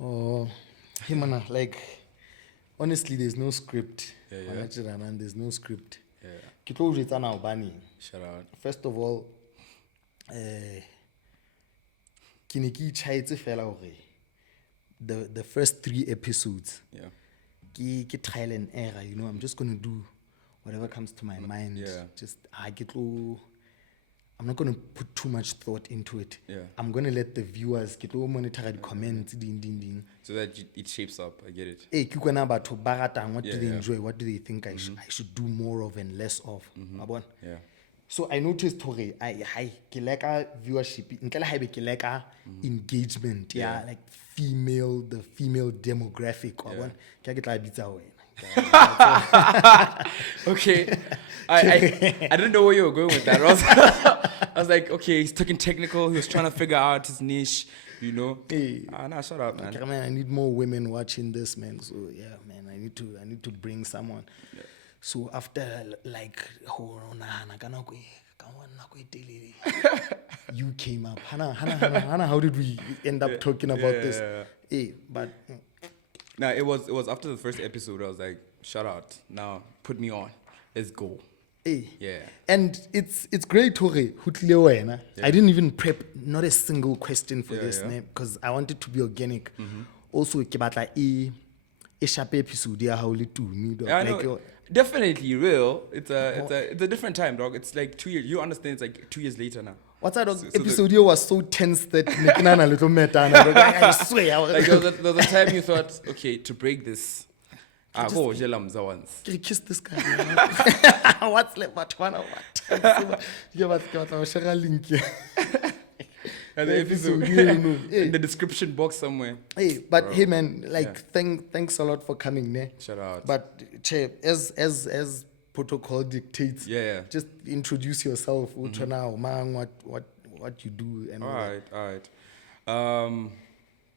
Oh, him like honestly, there's no script. Yeah. There's no script. Yeah. Ke tlo o jwetsa now hobane, Shout out. first of all, ke ne ke itjhaetse fela hore the first 3 episodes Yeah. ke trial and error, I'm just gonna do whatever comes to my mind. Yeah. Just I'm not gonna put too much thought into it. Yeah. I'm gonna let the viewers get monitor the comments, ding. So that it shapes up. I get it. Hey, what do they Yeah. enjoy? What do they think I should do more of and less of? Mabona? Yeah. So I noticed hore I ke leka viewership ntle le haebe ke leka engagement, like the female demographic. Mabona? Ke ke tla bitsa wena. Okay. I didn't know where you were going with that. I was like, okay, he's talking technical. He was trying to figure out his niche, Hey. Nah, shut up, man. Okay, man, I need more women watching this, man. So yeah, man, I need to bring someone. Yeah. So after like you came up. Hannah, how did we end up talking about this? Hey, but Nah, it was after the first episode. I was like, shout out. Now put me on. Let's go. hey. Yeah. And it's great hore ho tlile wena. I didn't even prep not a single question for this name because I wanted to be organic. Also ke batla e sharp episode ya how le tumi. Yeah, I know. Definitely real. It's a different time, dog. It's like 2 years. You understand? It's like 2 years later now. What's that? Episode here was so tense that a little meta. I swear. Like there was a time you thought, okay, to break this, go Jelamza once. Can you kiss this guy? What's left? Matutoane? What? Yeah, but share a link here. And the episode in the description box somewhere. Hey, but hey, man, like thanks a lot for coming, ne? Shout out. But che, as protocol dictates, just introduce yourself. Now, man, what you do and all right.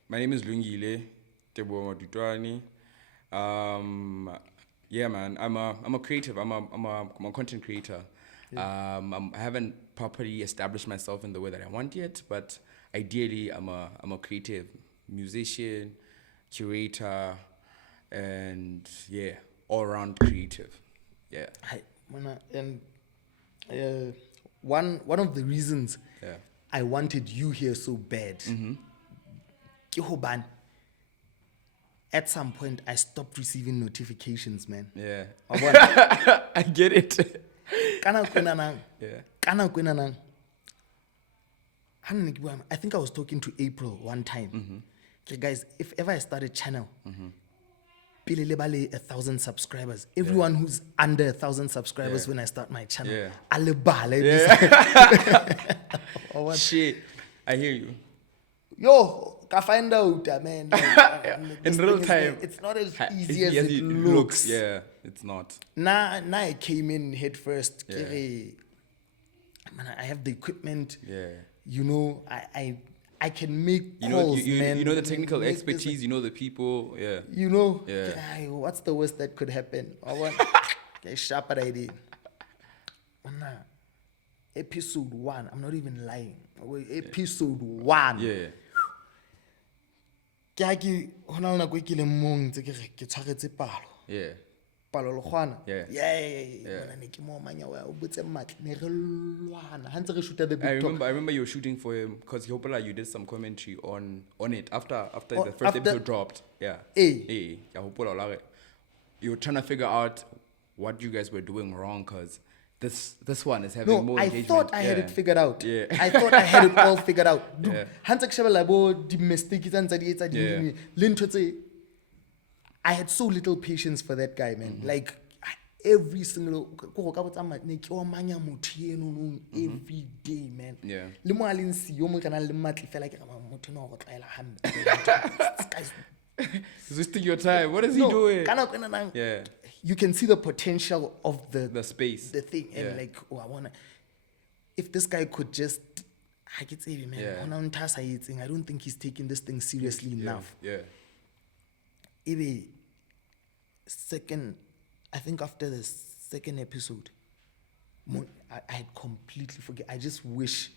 My name is Lungile, Matutoane. Yeah, man. I'm a creative. I'm a content creator. I haven't properly established myself in the way that I want yet, but ideally, I'm a creative musician, curator, and all around creative. Yeah. And one of the reasons I wanted you here so bad, ke hobane at some point I stopped receiving notifications, man. Yeah. I get it. Kana kwena I think I was talking to April one time. Okay, guys, if ever I start a channel, pele le bale 1,000 subscribers. Everyone who's under 1,000 subscribers when I start my channel, alebale. Shit, I hear you. Yo, can find out, man. In real time, it's not as easy as it looks. Yeah, it's not. Now I came in head first. I have the equipment. Yeah. I can make calls, man. You know the technical expertise. You know the people. Yeah. Yeah. What's the worst that could happen? Sharp idea. Episode 1. I'm not even lying. Episode 1. Yeah. Yeah. Palo Lekhoana. Yeah. I remember you were shooting for him because you did some commentary on it after the first episode dropped. Yeah. You were trying to figure out what you guys were doing wrong because this one is having more engagement. I thought I had it figured out. Yeah. I thought I had it all figured out. I had so little patience for that guy, man. Like every single every day, man. Yeah. He's wasting your time. What is he doing? Yeah. You can see the potential of the space, the thing, and like, I wanna. If this guy could just, I could say, man, I don't think he's taking this thing seriously enough. Yeah. I think after the second episode, I had completely forget. I just wish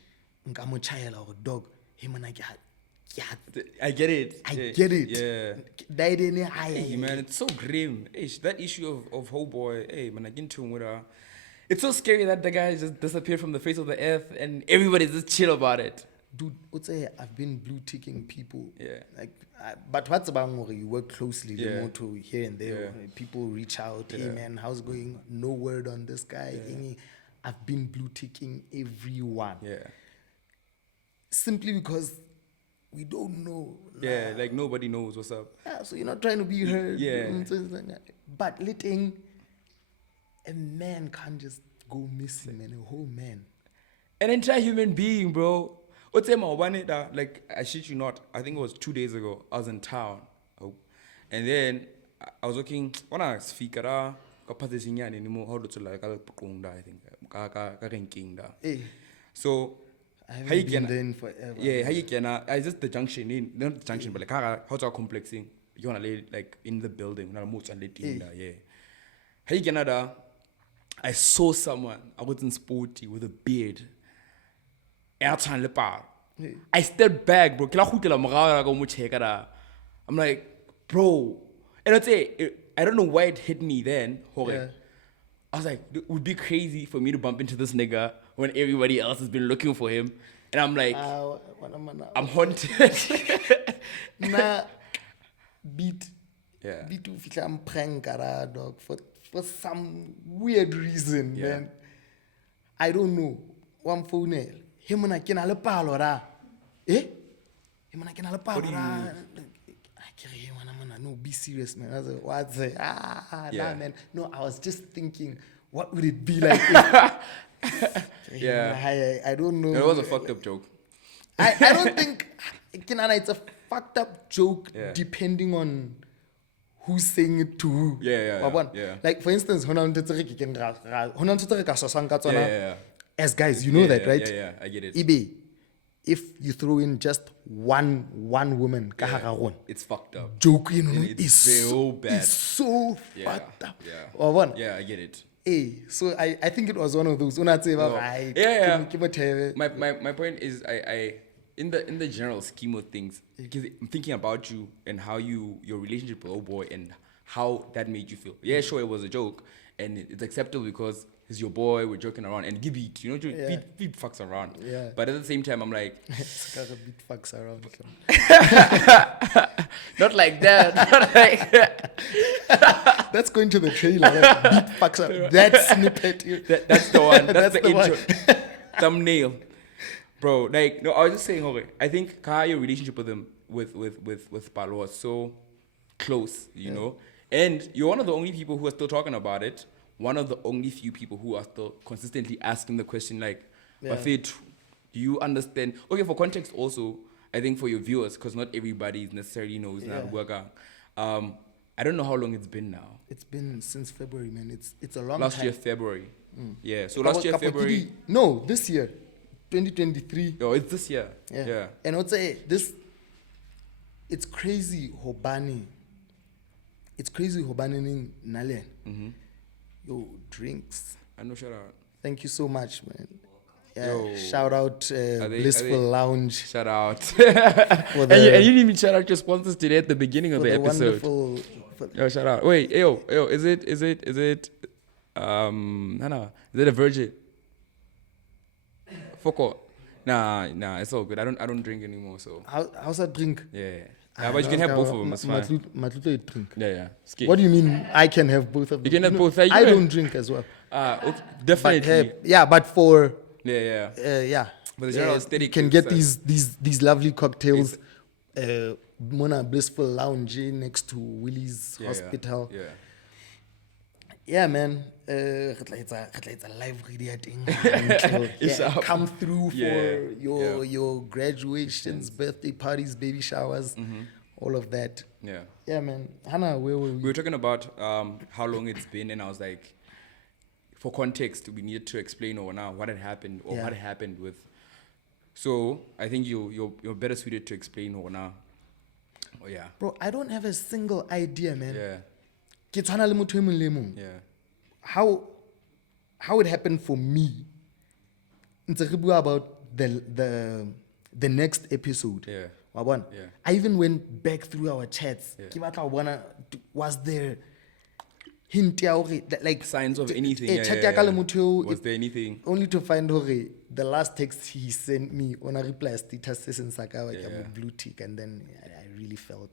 Nkamochayela or dog him and I yeah, I get it. I get it. Yeah. Yeah. Hey, man, it's so grim. Hey, that issue of Whole Boy, hey, man, I get into him with it's so scary that the guy just disappeared from the face of the earth and everybody's just chill about it. Dude, what's I've been blue ticking people. Yeah. Like, but what's about you work closely, the Yeah. motto here and there. Yeah. People reach out, hey man, how's it going? No word on this guy. I've been blue ticking everyone. Yeah. Simply because we don't know. Yeah, like nobody knows what's up. Yeah, so you're not trying to be heard. Yeah. But letting a man can't just go missing, man. A whole man. An entire human being, bro. What's like, I shit you not, I think it was 2 days ago, I was in town. And then I was looking, when I speak, I think. Hey, So, I how you haven't been can, there in forever. yeah, how you can, I just the junction, not the junction, but like, how to complexing, you want to lay, like, in the building, not most and yeah. How you can, I saw someone, I wasn't sporty, with a beard. I stepped back, bro. I'm like, bro. And I'd say, I don't know why it hit me then. Yeah. I was like, it would be crazy for me to bump into this nigga when everybody else has been looking for him. And I'm like, I'm haunted. Nah, beat. Yeah. Beat I'm prank dog for some weird reason, Yeah. man. I don't know. One phone. Him and I can all Palo ra. Eh? Him and I can all Palo ra. No, be serious, man. I was like, what's it? Nah, man. No, I was just thinking, what would it be like? Yeah. I don't know. It was a fucked up joke. I don't think it's a fucked up joke depending on who's saying it to who. Yeah. Like for instance, Yeah. as guys, you know that, right? Yeah, I get it. Ibe, if you throw in just one woman, It's fucked up. joke It's so bad. It's so Yeah, fucked up. yeah. Yeah, I get it. Hey, so I think it was one of those. My point is I in the general scheme of things, because I'm thinking about you and how your relationship with old boy and how that made you feel. Yeah, sure, it was a joke and it's acceptable because he's your boy, we're joking around and give it, beat fucks around. Yeah. But at the same time, I'm like, beat fucks around. not like that. Not like that. That's going to the trailer. Like, beat fucks around. That snippet. That's the one. That's the the intro. Thumbnail. Bro, like, no, I was just saying, okay, I think your relationship with him, with Palo was so close, you know? And you're one of the only people who are still talking about it. One of the only few people who are still consistently asking the question, like, Bafet, do you understand? Okay, for context also, I think for your viewers, because not everybody necessarily knows now. I don't know how long it's been now. It's been since February, man. It's a long time. Last year, February. Yeah, so last year, February. No, this year, 2023. Oh, it's this year. Yeah. And I'd say it's crazy, Hobani. It's crazy, Hobani Nalen. Yo, drinks. I know, shout out. Thank you so much, man. Yo. Shout out Blissful Lounge. Shout out. And you didn't even shout out your sponsors today at the beginning of the episode. Yo, shout out. Wait, yo, is it is it a Virgin? Fuck. Nah, it's all good. I don't drink anymore, so. How's that drink? Yeah, but you can have both of them. It's fine. Matutoane drink. Yeah. Skate. What do you mean I can have both of them? You can have both. I don't drink as well. Definitely. But for Yeah. But the general aesthetic. You can get these lovely cocktails. Mona Blissful Lounge next to Willie's Hospital. Yeah, man. It's a live radio thing. Come through for your graduations, birthday parties, baby showers, all of that. Yeah, man. Hannah, where were we? We were talking about how long it's been, and I was like, for context, we needed to explain what had happened or what happened with. So I think you're better suited to explain now. Oh yeah. Bro, I don't have a single idea, man. Yeah. How it happened for me. It's about the next episode. Yeah. Wabona? Yeah. I even went back through our chats. Yeah. Ke batla ho bona, was there hint ya hore, like Signs of anything. chat ya ka le motho eo, Was there anything? only to find hore the last text he sent me on a reply status se seng sa ka, like a blue tick, and then I really felt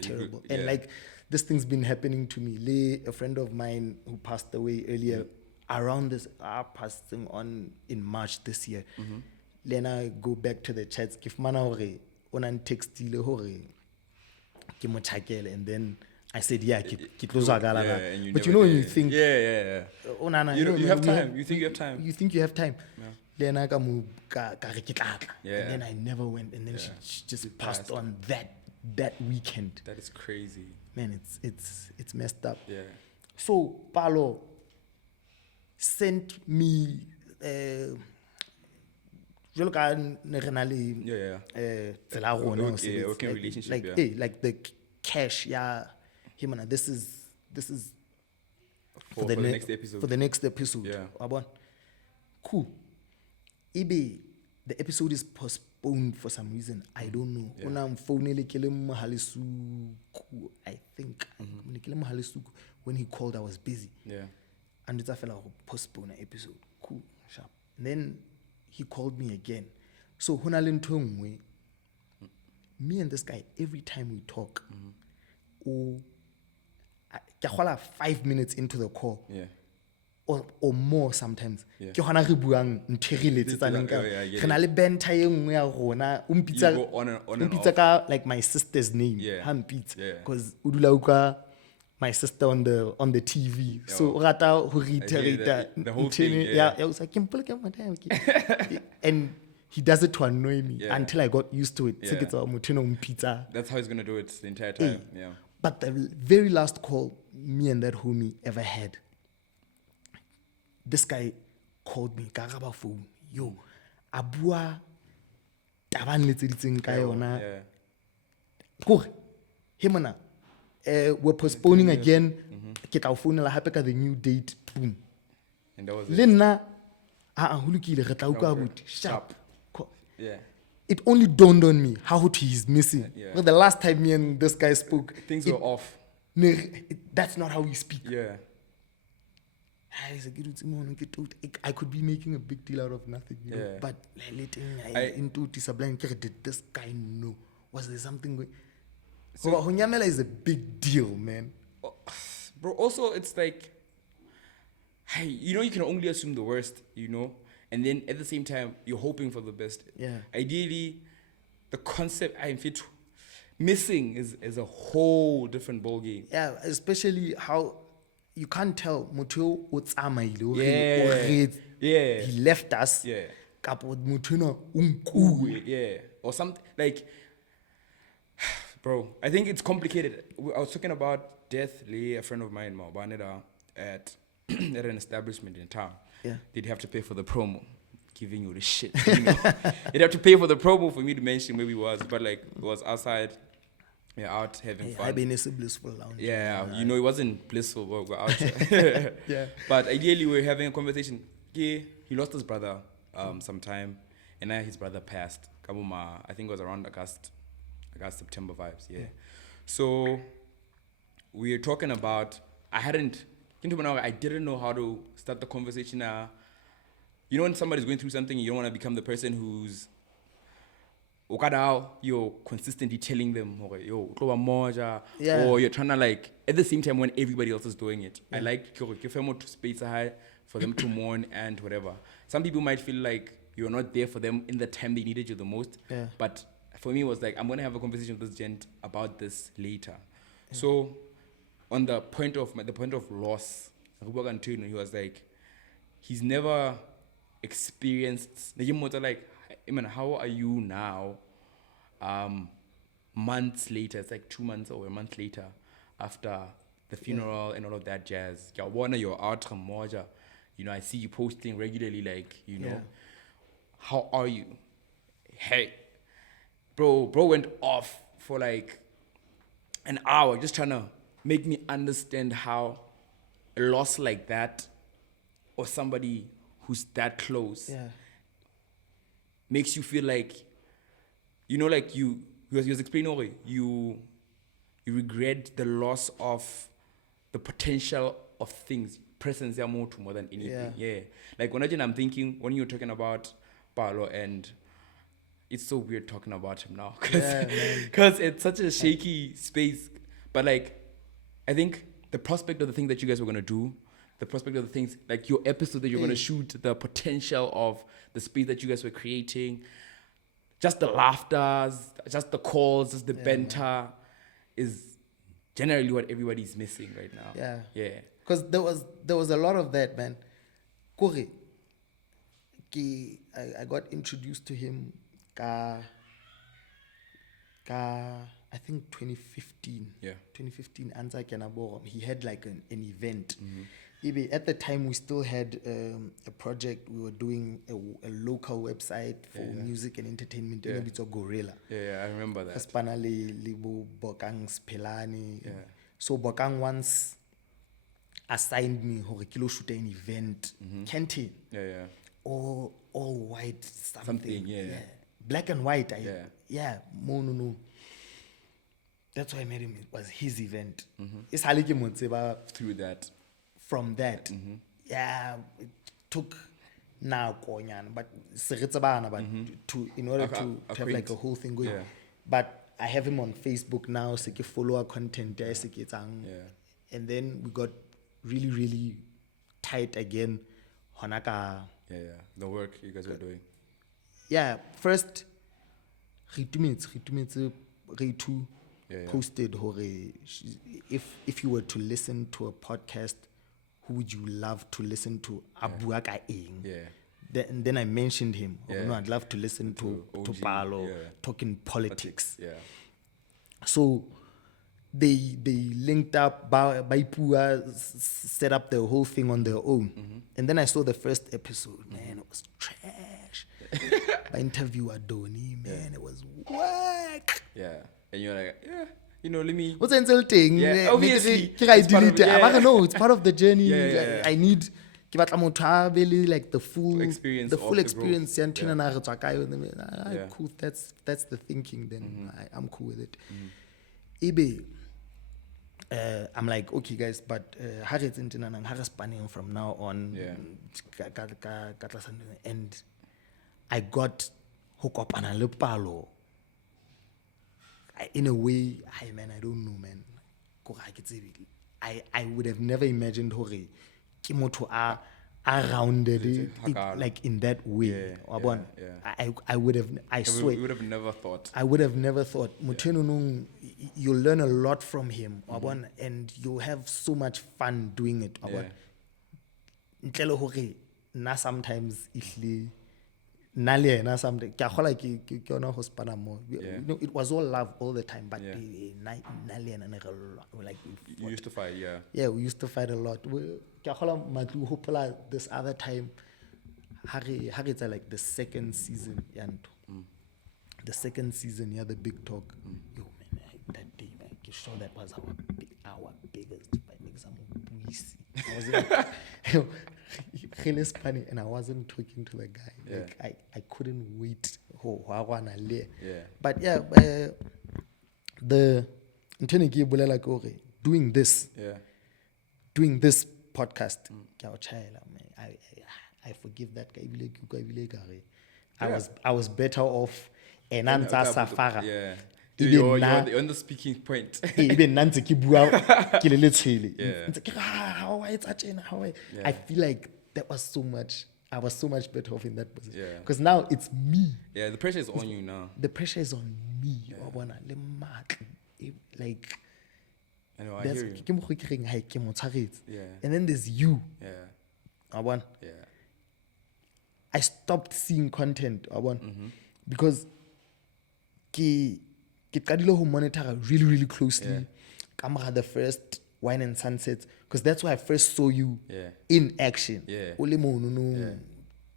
terrible. And like this thing's been happening to me. A friend of mine who passed away earlier around this passing on in March this year. Then I go back to the chats. Give mana hore onan textile hore ke mo tshakele, and then I said ke tlo zwakala la. But you know when you think you have time. You think you have time. You think you have time. Then I and then I never went, and then she just passed on that weekend. That is crazy. Man, it's messed up. Yeah. So Palo sent me jwalo ka ne re na le tsela ya rona o sebetsa, okay, relationship, like the cash, him and this is for the next episode. For the next episode. Yeah. Wabona? Cool. Ebe the episode is postponed for some reason. I don't know. Una mfounele ke le Mohalesuku, I think. Ke le Mohalesuku, when he called, I was busy. Yeah. And it's a fella who postpone an episode. Cool, sharp. And then he called me again. So me and this guy, every time we talk, or 5 minutes into the call, or more sometimes. Ke hona re buang ntho re letsetsaneng ka. Re na le banter e nngwe ya rona. O mpitsa ka like my sister's name. Ha mpitsa because o dula utlwa my sister on the TV. So rata ho reiterate the whole thing. And he does it to annoy me until I got used to it. That's how he's gonna do it the entire time. Yeah. But the very last call me and that homie ever had, this guy called me, karaba phone. Yo, abua taban letseditseng ka yona. Kore, hemana, we're postponing again. Ke tla o founela hape ka the new date. Boom. And that was it. Lenna hulukile re tla utlwa abuti. Sharp. Yeah. It only dawned on me how he's missing. Well, the last time me and this guy spoke, things were off. That's not how we speak. Yeah. I could be making a big deal out of nothing, you know? But did this guy know? Was there something going? So Hunyamela is a big deal, man. Bro, also it's like, hey, you can only assume the worst, and then at the same time you're hoping for the best. Yeah. Ideally, the concept I'm fit missing is a whole different ballgame. Yeah, especially how you can't tell Mutu he left us. Yeah. Yeah. Or something like, bro, I think it's complicated. I was talking about death, a friend of mine, at an establishment in town. Yeah. They'd have to pay for the promo. Giving you the shit. They'd have to pay for the promo for me to mention where we was. But like, it was outside. Yeah, out having fun. I've been a blissful lounge. Yeah, it wasn't blissful. We're out. Yeah. But ideally, we're having a conversation. Yeah, he lost his brother sometime. And now his brother passed. Kabuma, I think it was around August, September vibes. Yeah. So, we're talking about, I didn't know how to start the conversation. When somebody's going through something, you don't want to become the person who's you're consistently telling them, or you're trying to like, at the same time when everybody else is doing it. I like give them more space for them to mourn and whatever. Some people might feel like you're not there for them in the time they needed you the most. Yeah. But for me, it was like, I'm going to have a conversation with this gent about this later. Yeah. So on the point of loss, he was like, he's never experienced, like, how are you now? Months later, it's like 2 months or a month later after the funeral and all of that jazz. You're out from Moja. I see you posting regularly, like, how are you? Hey, bro went off for like an hour just trying to make me understand how a loss like that or somebody who's that close makes you feel like you know, like he was explaining, okay, you regret the loss of the potential of things, presence ya motho more than anything. Yeah. Like when I'm thinking, when you're talking about Palo, and it's so weird talking about him now because it's such a shaky space. But like, I think the prospect of the things that you guys were going to do, the prospect of the things, like your episode that you're going to shoot, the potential of the space that you guys were creating, just the laughters, just the calls, just the banter is generally what everybody's missing right now. Yeah. Because there was a lot of that, man. Kore, I got introduced to him I think 2015. Yeah. 2015, Anza Kenaboro. He had like an event. At the time, we still had a project. We were doing a local website for music and entertainment. It's a Gorilla. Yeah, I remember that. Libo Bokang Spelani. So Bokang once assigned me to shoot an event. Kente. Yeah. All white something. Yeah. Black and white. No. That's why I met him. It was his event. It's Through that. From that. Yeah, it took now but in order to have like a whole thing going. But I have him on Facebook now, so you follow our content there, and then we got really, really tight again. Honaka. The work you guys were doing. Yeah, first, posted if you were to listen to a podcast, who would you love to listen to? Abuaka Ing. Then I mentioned him. No, I'd love to listen to Palo talking politics. So they linked up. Baipua set up the whole thing on their own. And then I saw the first episode. Man, it was trash. I interviewed Adoni. Man, it was whack. Yeah. And you're like, let me. What's insulting? Yeah, obviously. No, it's part of the journey. I need like the full experience. Cool. That's the thinking. Then I'm cool with it. Ibe, I'm like, okay, guys, but Harriet's spanning from now on. And I got hooked up on a Palo. In a way, I don't know, man. I would have never imagined Kimoto are rounded it, like in that way. I would have. I swear. You would have never thought. I would have never thought. You'll learn a lot from him, and you'll have so much fun doing it. Sometimes it was all love all the time, but like you used to fight, we used to fight a lot. This other time, Harriet's like the second season, the second season, the big talk. Yo, man, that day, man, you sure that was our biggest fight. I was like, really funny, and I wasn't talking to the guy. Like I couldn't wait. But the doing this podcast. I forgive that guy. I was better off. Safara. You're on the speaking point. I feel like that was so much. I was so much better off in that position. Because now it's me. Yeah, the pressure is on you now. The pressure is on me. Like, I know, I hear you. And then there's you. Yeah. I stopped seeing content. Because I monitor really, really closely. Camera the first Wine and Sunsets, because that's where I first saw you in action.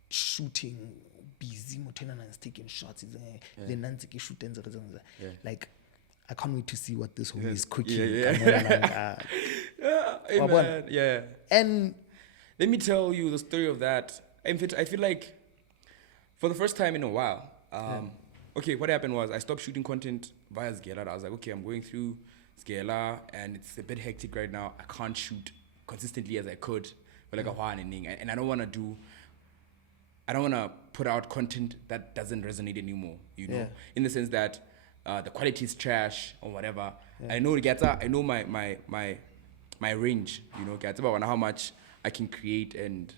Shooting, busy, taking shots. Like, I can't wait to see what this homie is cooking. And let me tell you the story of that. In fact, I feel like for the first time in a while, okay, what happened was I stopped shooting content via Zgela. I was like, okay, I'm going through Zgela and it's a bit hectic right now. I can't shoot consistently as I could for like a while, and I don't want to put out content that doesn't resonate anymore, you know, in the sense that the quality is trash or whatever. I know my range, you know, about how much I can create and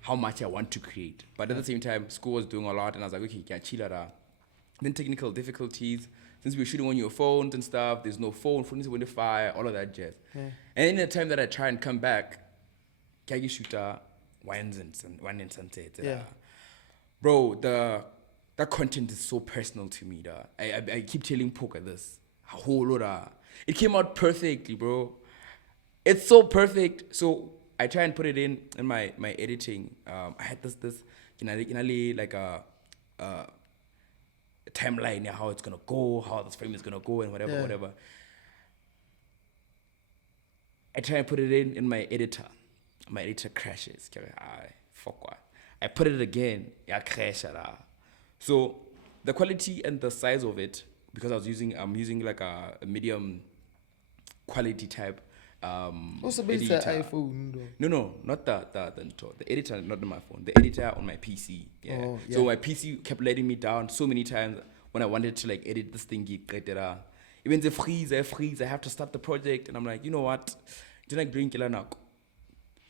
how much I want to create. But at the same time, school was doing a lot, and I was like, okay, can't chill out. Then technical difficulties. Since we were shooting on your phones and stuff, there's no phone is window fire, all of that jazz. And in the time that I try and come back, Kagi shooter, one and sunset. Bro, that content is so personal to me. I keep telling Poker this. It came out perfectly, bro. It's so perfect. So I try and put it in my editing. I had this like a timeline, how it's gonna go, how this frame is gonna go, and whatever. I try and put it in my editor. My editor crashes. Fuck what. I put it again. Crash. So the quality and the size of it, because I'm using like a medium quality type. Also based on iPhone. No, not the editor, not on my phone. The editor on my PC. So my PC kept letting me down so many times when I wanted to like edit this thing. Even the freeze, I have to start the project, and I'm like, you know what? Just like bring killer now,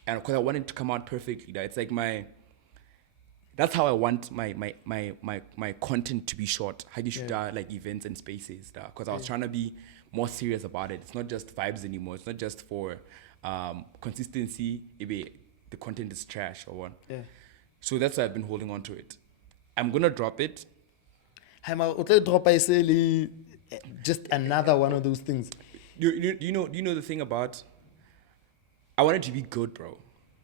and because I want it to come out perfectly. It's like that's how I want my content to be shot. How you shoot like events and spaces. Because I was trying to be more serious about it. It's not just vibes anymore. It's not just for consistency. If the content is trash or what. So that's why I've been holding on to it. I'm gonna drop it. Just another one of those things. You know the thing about, I want it to be good, bro.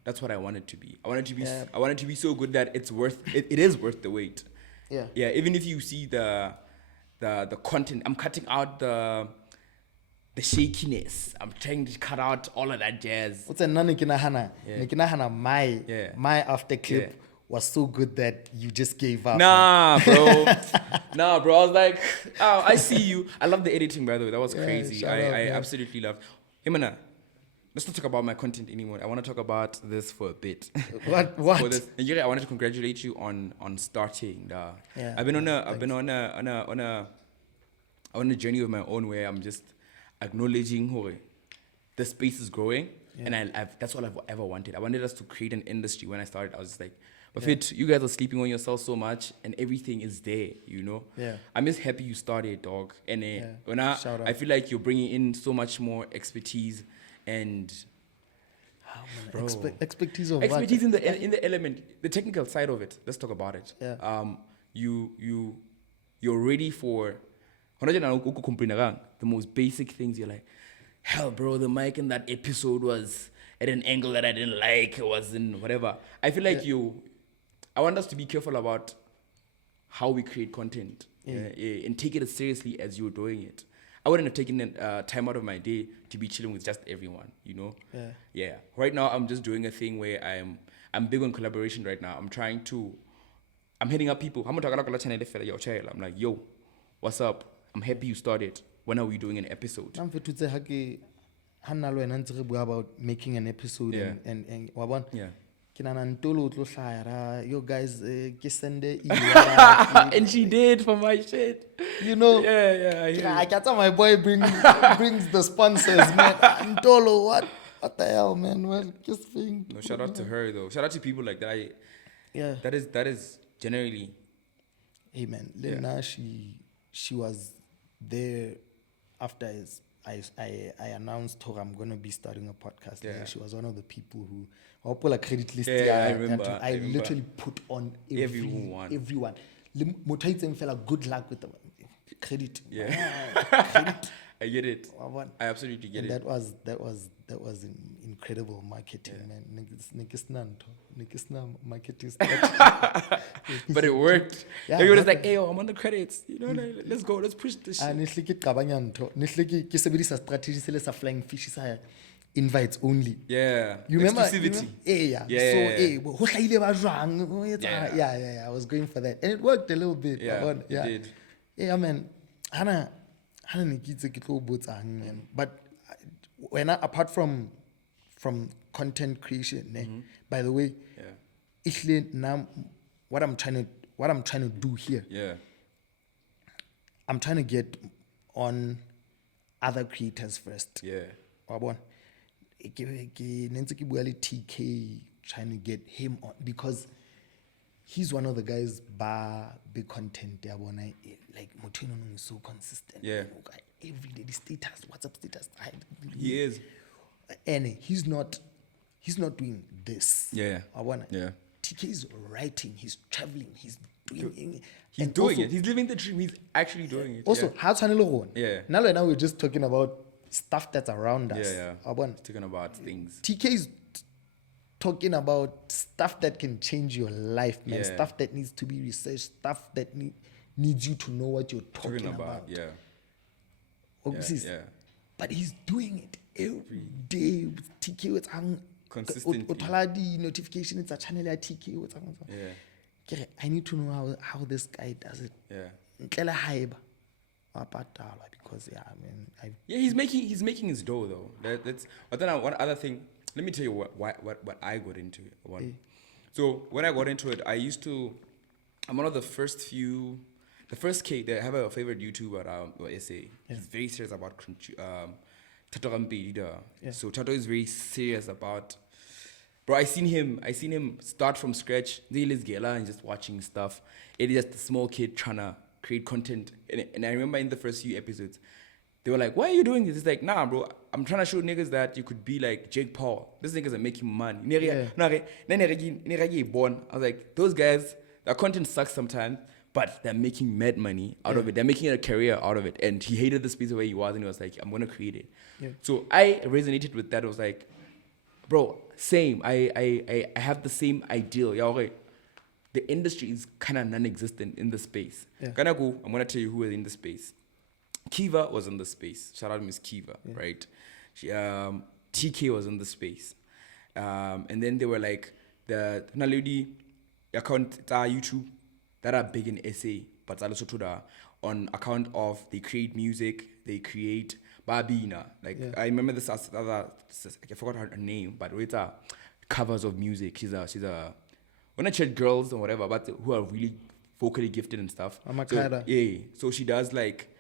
That's what I want it to be. I want it to be. I want it to be so good that it's worth. It is worth the wait. Yeah. Even if you see the content, I'm cutting out the shakiness. I'm trying to cut out all of that jazz. What's a nanikinahana? Nikinahana my after clip was so good that you just gave up. Nah, bro. I was like, oh, I see you. I love the editing, by the way. That was crazy. I absolutely love. Hey, man, let's not talk about my content anymore. I want to talk about this for a bit. What? For this. And I wanted to congratulate you on starting. I've been on a journey of my own where I'm just acknowledging the space is growing, and that's all I've ever wanted. I wanted us to create an industry. When I started, I was just like, but you guys are sleeping on yourself so much, and everything is there, you know. I'm just happy you started, dog. And I feel like you're bringing in so much more expertise and expertise in the element, the technical side of it. Let's talk about it. You're ready for the most basic things. You're like, hell, bro, the mic in that episode was at an angle that I didn't like. It was in whatever. I feel like I want us to be careful about how we create content and take it as seriously as you're doing it. I wouldn't have taken time out of my day to be chilling with just everyone, you know? Right now, I'm just doing a thing where I'm big on collaboration right now. I'm hitting up people. I'm like, yo, what's up? I'm happy you started. When are we doing an episode? About making an episode and you guys and she did for my shit. You know, I got my boy brings the sponsors, man. Ntolo, what the hell, man? Well, just being. No, shout out to her though. Shout out to people like that. That is generally. Hey man, Lena, she was there after I announced her I'm gonna be starting a podcast. She was one of the people who I'll pull a credit list. I remember. I literally put on everyone. Good luck with them. Credit. Credit. I get it. I absolutely get it. That was incredible marketing, man. Niggas marketing. But it worked. Everyone was like, "Hey, I'm on the credits. You know, let's go. Let's push this shit." Strategy flying fish invites only. You remember? Exclusivity. I was going for that, and it worked a little bit. It did. Yeah, man. Hana ne ke itse ke tlo botsang, man. But when apart from content creation, by the way, ihle now what I'm trying to do here. Yeah. I'm trying to get on other creators first. Yeah. Wabona? Ke nentse ke bua le TK, trying to get him on because he's one of the guys big content yabona, like Matutoane is so consistent. Yeah. Every day the status, WhatsApp status. He is. And he's not doing this. Yeah. Wabona? Yeah. TK is writing, he's traveling, he's doing He's doing it. He's living the dream. He's actually doing it. Also, how to Yeah. Now we're just talking about stuff that's around us. Yeah. Wabona? Talking about things. TK is talking about stuff that can change your life, man. Yeah. Stuff that needs to be researched, stuff that needs you to know what you're talking about. Yeah. Obviously, Yeah. but he's doing it every day. TK it's Consistently. Otoladi notification, it's a channel at TK. Yeah. I need to know how this guy does it. Yeah. Because Yeah, he's making his dough though. That's but then one other thing. Let me tell you what I got into it. So when I got into it, I'm one of the first kid that I have a favorite YouTuber or essay. He's very serious about Tato Rampedi. So Tato is very serious about. Bro, I seen him start from scratch. And just watching stuff. It is just a small kid trying to create content. And I remember in the first few episodes, they were like, "Why are you doing this?" It's like, "Nah, bro. I'm trying to show niggas that you could be like Jake Paul. These niggas are making money." I was like, those guys, their content sucks sometimes, but they're making mad money out of it. They're making a career out of it. And he hated the space where he was, and he was like, "I'm gonna create it." Yeah. So I resonated with that. I was like, bro, same. I have the same ideal. Yeah, okay. The industry is kind of non-existent in the space. Yeah. I'm gonna tell you who is in the space. Kiva was in the space. Shout out Miss Kiva, right? She, TK was in the space. And then they were like the lady account YouTube that are big in SA, but also to on account of they create music, they create Babina. Like I remember this other, I forgot her name, but it's covers of music. She's a when I chat girls or whatever, but who are really vocally gifted and stuff. So she does like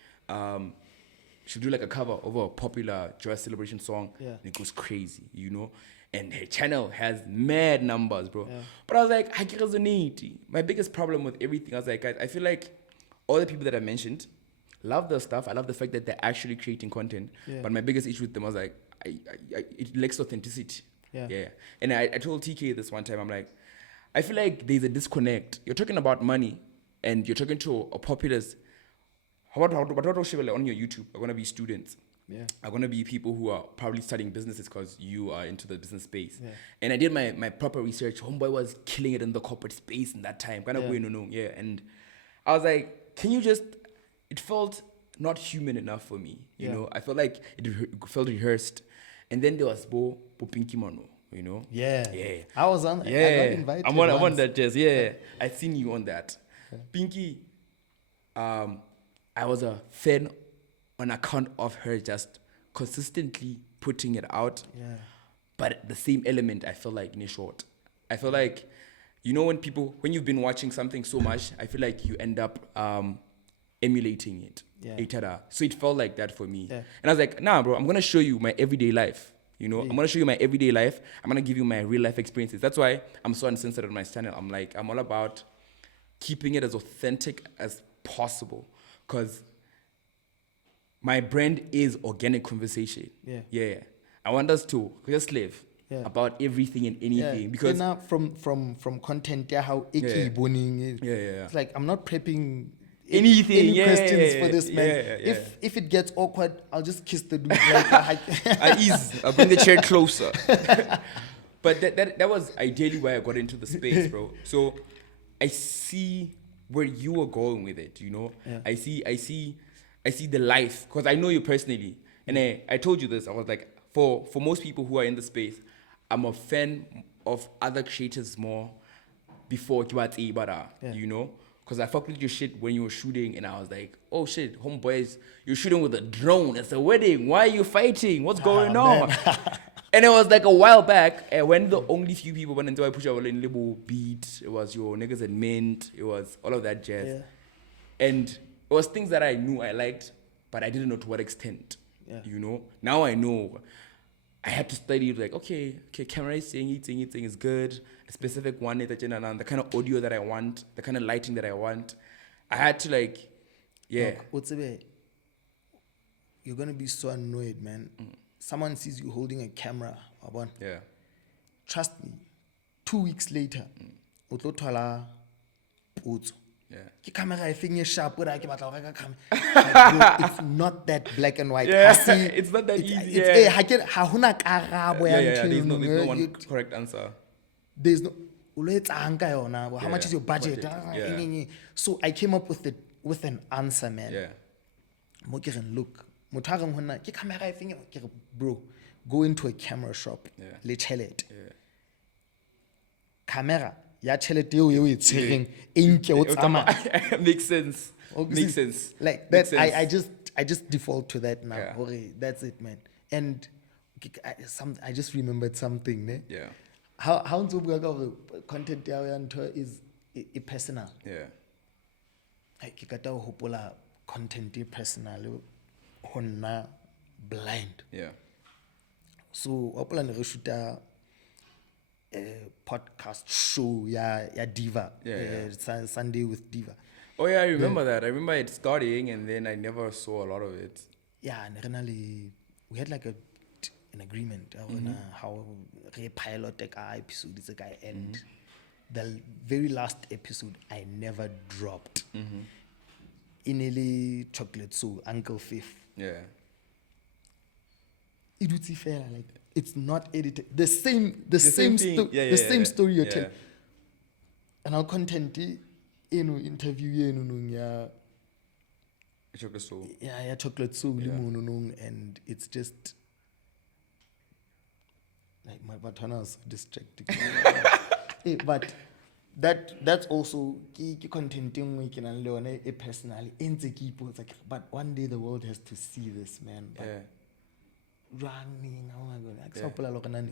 she'll do like a cover of a popular dress celebration song, and it goes crazy, you know. And her channel has mad numbers, bro. Yeah. But I was like, I can resonate. My biggest problem with everything, I was like, guys, I feel like all the people that I mentioned love the stuff. I love the fact that they're actually creating content. Yeah. But my biggest issue with them was like, it lacks authenticity. Yeah. And I told TK this one time, I'm like, I feel like there's a disconnect. You're talking about money, and you're talking to a populace. What on your YouTube are going to be students. Yeah. Are going to be people who are probably studying businesses because you are into the business space. Yeah. And I did my proper research. Homeboy was killing it in the corporate space in that time. And I was like, can you just... It felt not human enough for me. You know, I felt like it felt rehearsed. And then there was Bo Pinky Mono, you know? Yeah. I was on... Yeah. I got invited I'm on that, Jess. Yeah. I seen you on that. Yeah. Pinky... I was a fan on account of her just consistently putting it out. Yeah. But the same element, I feel like, in short. I feel like, you know, when you've been watching something so much, I feel like you end up emulating it. Yeah. So it felt like that for me. Yeah. And I was like, nah, bro, I'm going to show you my everyday life. You know, I'm going to show you my everyday life. I'm going to give you my real life experiences. That's why I'm so uncensored on my channel. I'm all about keeping it as authentic as possible. Because my brand is organic conversation. Yeah. I want us to just live about everything and anything. Because now from content, how icky boning is. It's like I'm not prepping anything. Any questions for this man. If it gets awkward, I'll just kiss the dude. I'll bring the chair closer. But that was ideally why I got into the space, bro. So I see where you were going with it, you know. I see the life, because I know you personally, and I told you this. I was like, for most people who are in the space, I'm a fan of other creators more before Kiwati Ibara, you know, Because I fucked with your shit when you were shooting, and I was like, oh shit, homeboys, you're shooting with a drone. It's a wedding. Why are you fighting? What's going on? And it was like a while back, when the only few people went into I push out in Libo beat. It was your niggas at Mint. It was all of that jazz. Yeah. And it was things that I knew I liked, but I didn't know to what extent. Yeah. You know? Now I know. I had to study, like, okay, camera is saying is good. A specific one, the kind of audio that I want, the kind of lighting that I want. I had to, like, yeah. Look, what's it? You're going to be so annoyed, man. Someone sees you holding a camera. Yeah. Trust me, 2 weeks later, o tlo thola potso. Yeah. Ke camera e feng e sharp ora ke batla go reka camera. Like, bro, it's not that black and white. Yeah, Ha se- it's not that easy, It's, yeah. ha hona karabo ya ntho There's no eno, one you- correct answer. There's no o lo etsang ka yona, how much Yeah, is your budget? budget, yeah. So I came up with an answer, man. Yeah. Mo ke reng, look, motho a reng ho nna, ke camera e feng eo? Ke re, bro, go into a camera shop, Yeah. le tjhelete. Yeah. Camera ya tjhelete eo eo e tshwereng e nke o tsamaya. Makes sense. Okay, Makes see, sense. Like Makes that, sense. I just default to that now. Yeah. Okay, that's it, man. And I just remembered something, ne? Yeah. How ntse o bua ka hore content ya hao ya ntho is personal. Yeah. Ke kata ho hopola content e personal ho nna blind. Yeah. So hopola ne re shoota podcast show ya Diva. Yeah. Sunday with Diva. Oh yeah, I remember that. I remember it starting, and then I never saw a lot of it. Yeah, we had like an agreement on how re pilot episode is a and the very last episode I never dropped. Inele chocolate so Uncle Fifth. Yeah. It would see fair, like it's not edited. The same same thing. the same story you're Yeah. telling. And our content interview ya Chocolate soul. ya chocolate so and it's just like my batana is distracting. But that's also ke contenting we can learn personally insecure. It's like, but one day the world has to see this, man. But running, oh my god, example lo kana ne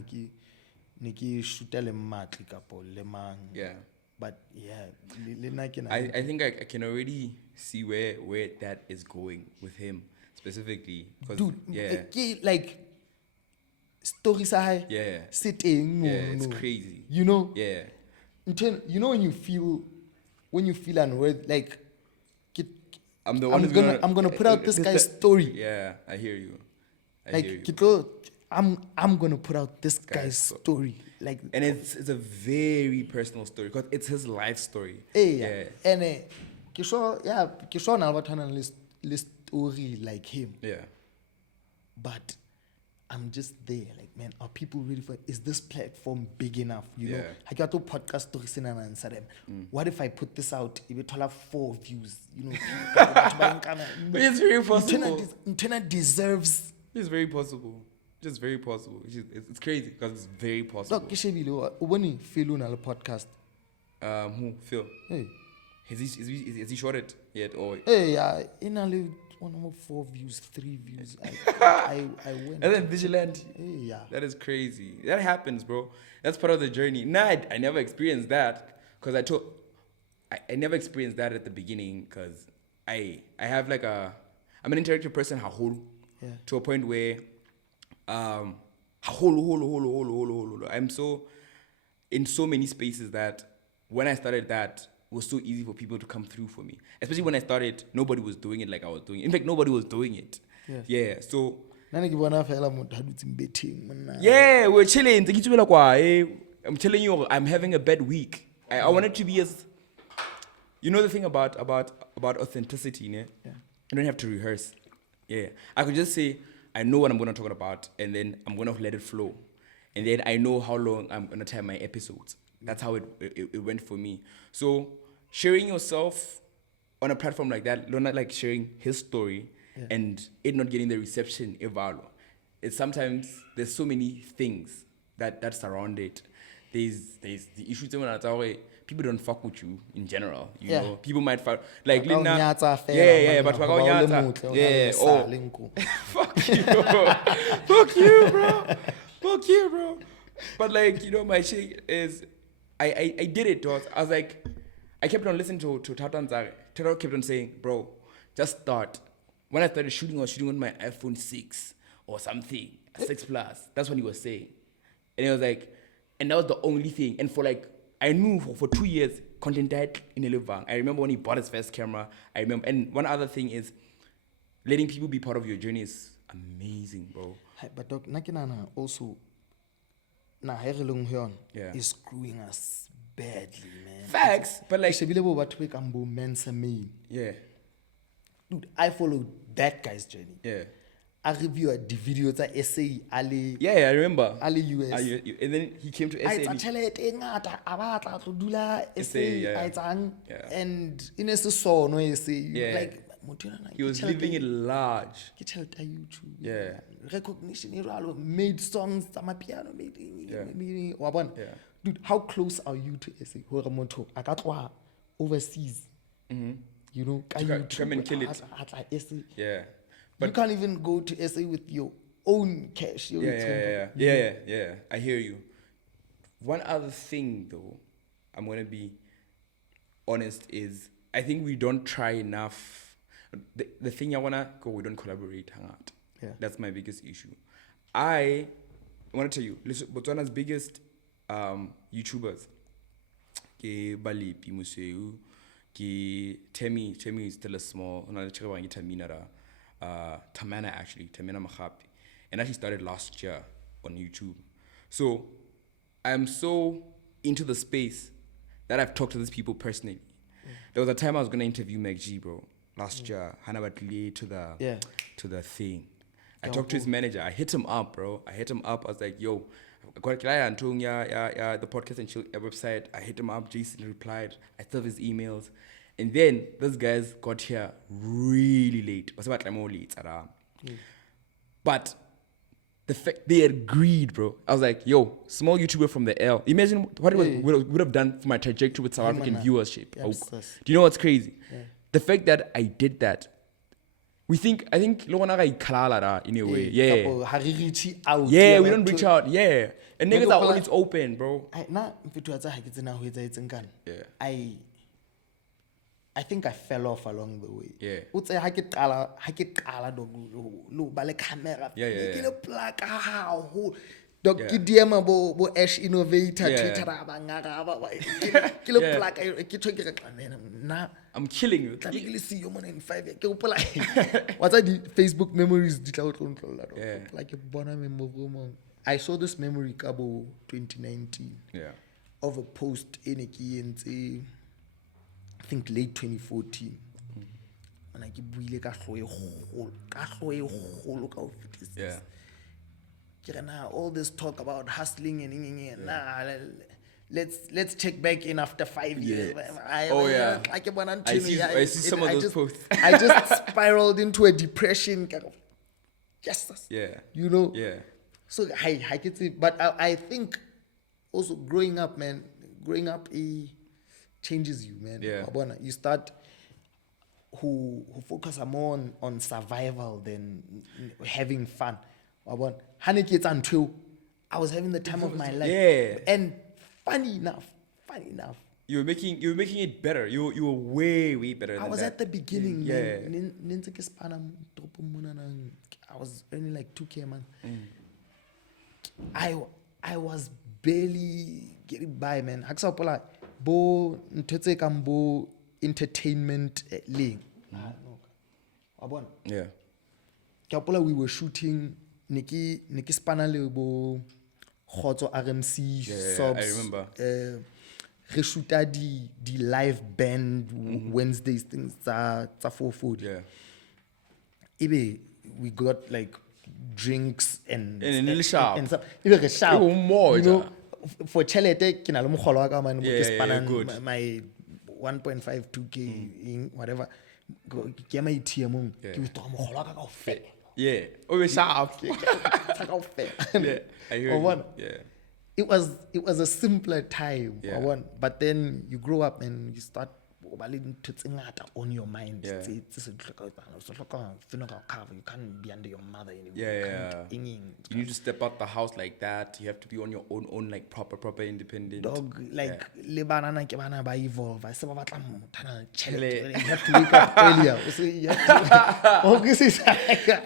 ke shoota le matli kapo le mang. Yeah. But yeah, le nna ke na I think I can already see where that is going with him specifically. dude, yeah. like stories are Yeah. sitting. Yeah, it's crazy. You know? Yeah. You know when you feel unworthy, like I'm the one I'm gonna put out this guy's story. Yeah, I hear you. I Like hear you. I'm gonna put out this guy's story. Like, And it's a very personal story because it's his life story. yeah. And ke sure na batho na le story like him. Yeah. But I'm just there, like, man, are people ready for it? Is this platform big enough? You know, I got to podcast stories in and answer them. What if I put this out? If it will have 4 views, you know, But it's very possible. Internet deserves. It's very possible. Just very possible. It's crazy because it's very possible. Look, Kishebile, when Phil on the podcast. Who? Phil? Hey. Has he shot it yet? Or Hey, in a 4 views, 3 views. I went. and then Vigilante. Hey, yeah. That is crazy. That happens, bro. That's part of the journey. Nah, I never experienced that because I never experienced that at the beginning because I have like I'm an interactive person. To a point where I'm so in so many spaces that when I started that, it was so easy for people to come through for me. Especially when I started, nobody was doing it like I was doing it. In fact, nobody was doing it. Yeah. So yeah, we're chilling. I'm telling you, I'm having a bad week. I want it to be as, you know, the thing about authenticity, ne? Yeah. You don't have to rehearse. Yeah, I could just say I know what I'm gonna talk about, and then I'm gonna let it flow, and then I know how long I'm gonna time my episodes. That's how it went for me. So sharing yourself on a platform like that, not like sharing his story and it not getting the reception evaluate. It's sometimes there's so many things that surround it. There's the issue people people don't fuck with you in general. You Yeah. know, people might fuck like Ba o Lina. nyatsa fela, Yeah, man, but hoba o le Wagonyata. motle, o na le Yeah, lesale oh, nko. fuck you, fuck you, bro, fuck you, bro. But like, you know, my shit is, I did it. I was like, I kept on listening to Tatan Zare. Tata kept on saying, bro, just start. When I started shooting, I was shooting on my iPhone 6 or something, 6 Plus. That's what he was saying. And it was like, and that was the only thing. And for like, I knew for 2 years, content died in Elevang. I remember when he bought his first camera. I remember, and one other thing is, letting people be part of your journey is amazing, bro. Hey, but Doc, Nakinana also, na Herelung Hyun Yeah. is screwing us badly, man. Facts, but like, Shebile bo batho be kang bo Mensa Main. yeah, Dude, I followed that guy's journey. yeah. I reviewed the videos at SA, Ali, Yeah, I remember. Ali US. And then he came to SA. I and he- tšhelete e ngata a batla go dula SA yeah. a etsang Yeah. and in a sono SA Yeah. like motho enana He was living it large. ke tšhelete ya YouTube Yeah. recognition e jwalo, made songs tsa mapiano Yeah. made wa bona Yeah. dude, how close are you to SA gore motho a ka tloha overseas you know ka To come YouTube and kill it. a tla SA. Yeah. You can't even go to SA with your own cash. Yeah. I hear you. One other thing, though, I'm gonna be honest, is I think we don't try enough. The thing I wanna go, we don't collaborate, hang out. Yeah. That's my biggest issue. I wanna tell you, listen, Botswana's biggest YouTubers, ke Balipi Museu, ke Temi is still a small, Tamana actually, Tamina Mahapi. And actually started last year on YouTube. So I'm so into the space that I've talked to these people personally. There was a time I was gonna interview Meg G, bro, last year. Hana Batli to the thing. I talked to his manager. I hit him up, bro. I was like, yo, I got the podcast and website. I hit him up. Jason replied. I still have his emails. And then those guys got here really late. But the fact they agreed, bro. I was like, yo, small YouTuber from the L. Imagine what it would have done for my trajectory with South African viewership. Do you know what's crazy? Yeah. The fact that I did that. I think Lekhoana in a way. Yeah, we don't reach out. Yeah. And niggas are always open, bro. Yeah. I think I fell off along the way. Yeah. Doc DM bo Ash Innovator Twitter I'm killing you. I see you in 5 years. What are the Facebook memories? Like I saw this memory cabo 2019. Yeah. Of a post in a I think late 2014. And I keep really all this talk about hustling and let's check back in after 5 years. I see some of those posts. I just spiraled into a depression. Yes. Yeah. You know. Yeah. So I can say, but I think also growing up, changes you, man. Yeah. You start who focus more on survival than having fun. I was having the time of my life. Yeah. And funny enough. You were making it better. You were way better than I was that. at the beginning, Yeah. man. I was earning like 2K a month. I was barely getting by, man. Bo ntetse kambo entertainment link. Yeah. Kapola we were shooting Niki Spanale bo Khotso RMC I remember. Re shoota the live band Wednesdays things za 440. Yeah. Ibe we got like drinks and sharp. and stuff. Ibe re sharp. More, you know, for chelete kina le mogolo wa ka man mo ke Yeah, spana good. my 1.5 2K in whatever ke ma ATM ke withdraw mogolo wa ka kaofela. Yeah. Oh, we're sharp. Yeah, Yeah. I hear you. Yeah. it was a simpler time. Yeah. But then you grow up and you start on your mind. Yeah. You can't be under your mother anymore. Yeah. You You need to step out the house like that. You have to be on your own like proper independent. dog, like le banana ke bana ba evolve. I say ba batla motho a Hele. tjhelete. You have to wake up earlier. So you have to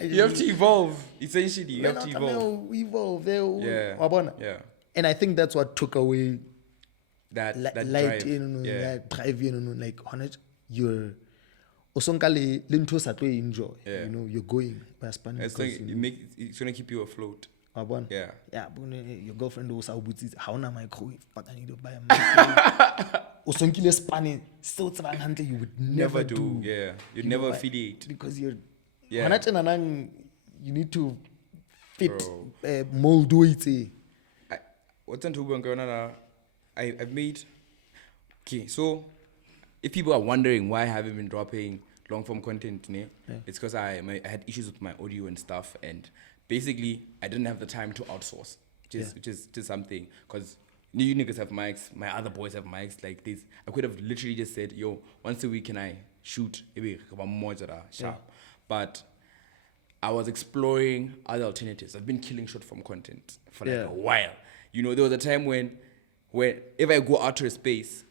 You have to evolve. Essentially, you have to evolve. evolve. Yeah. Yeah. And I think that's what took away That light drive. yeah. Yeah. Drive like honest you're osonka le ntho sa tlo enjoy. Yeah. You know, you're going by spanning It's like it's gonna keep you afloat. Yeah. Yeah, your girlfriend was out with how na microwave, but I need to buy a microwave. Osonkile spanning, still you would never do. Yeah. You'd You never know, affiliate. because you're Yeah. you need to fit Bro. mold it. What's on I've made. Okay, so if people are wondering why I haven't been dropping long form content, it's because I had issues with my audio and stuff, and basically I didn't have the time to outsource, which is something, because you niggas have mics, my other boys have mics like this. I could have literally just said, yo, once a week can I shoot sharp, but I was exploring other alternatives. I've been killing short form content for like a while. You know, there was a time when if I go out to a space,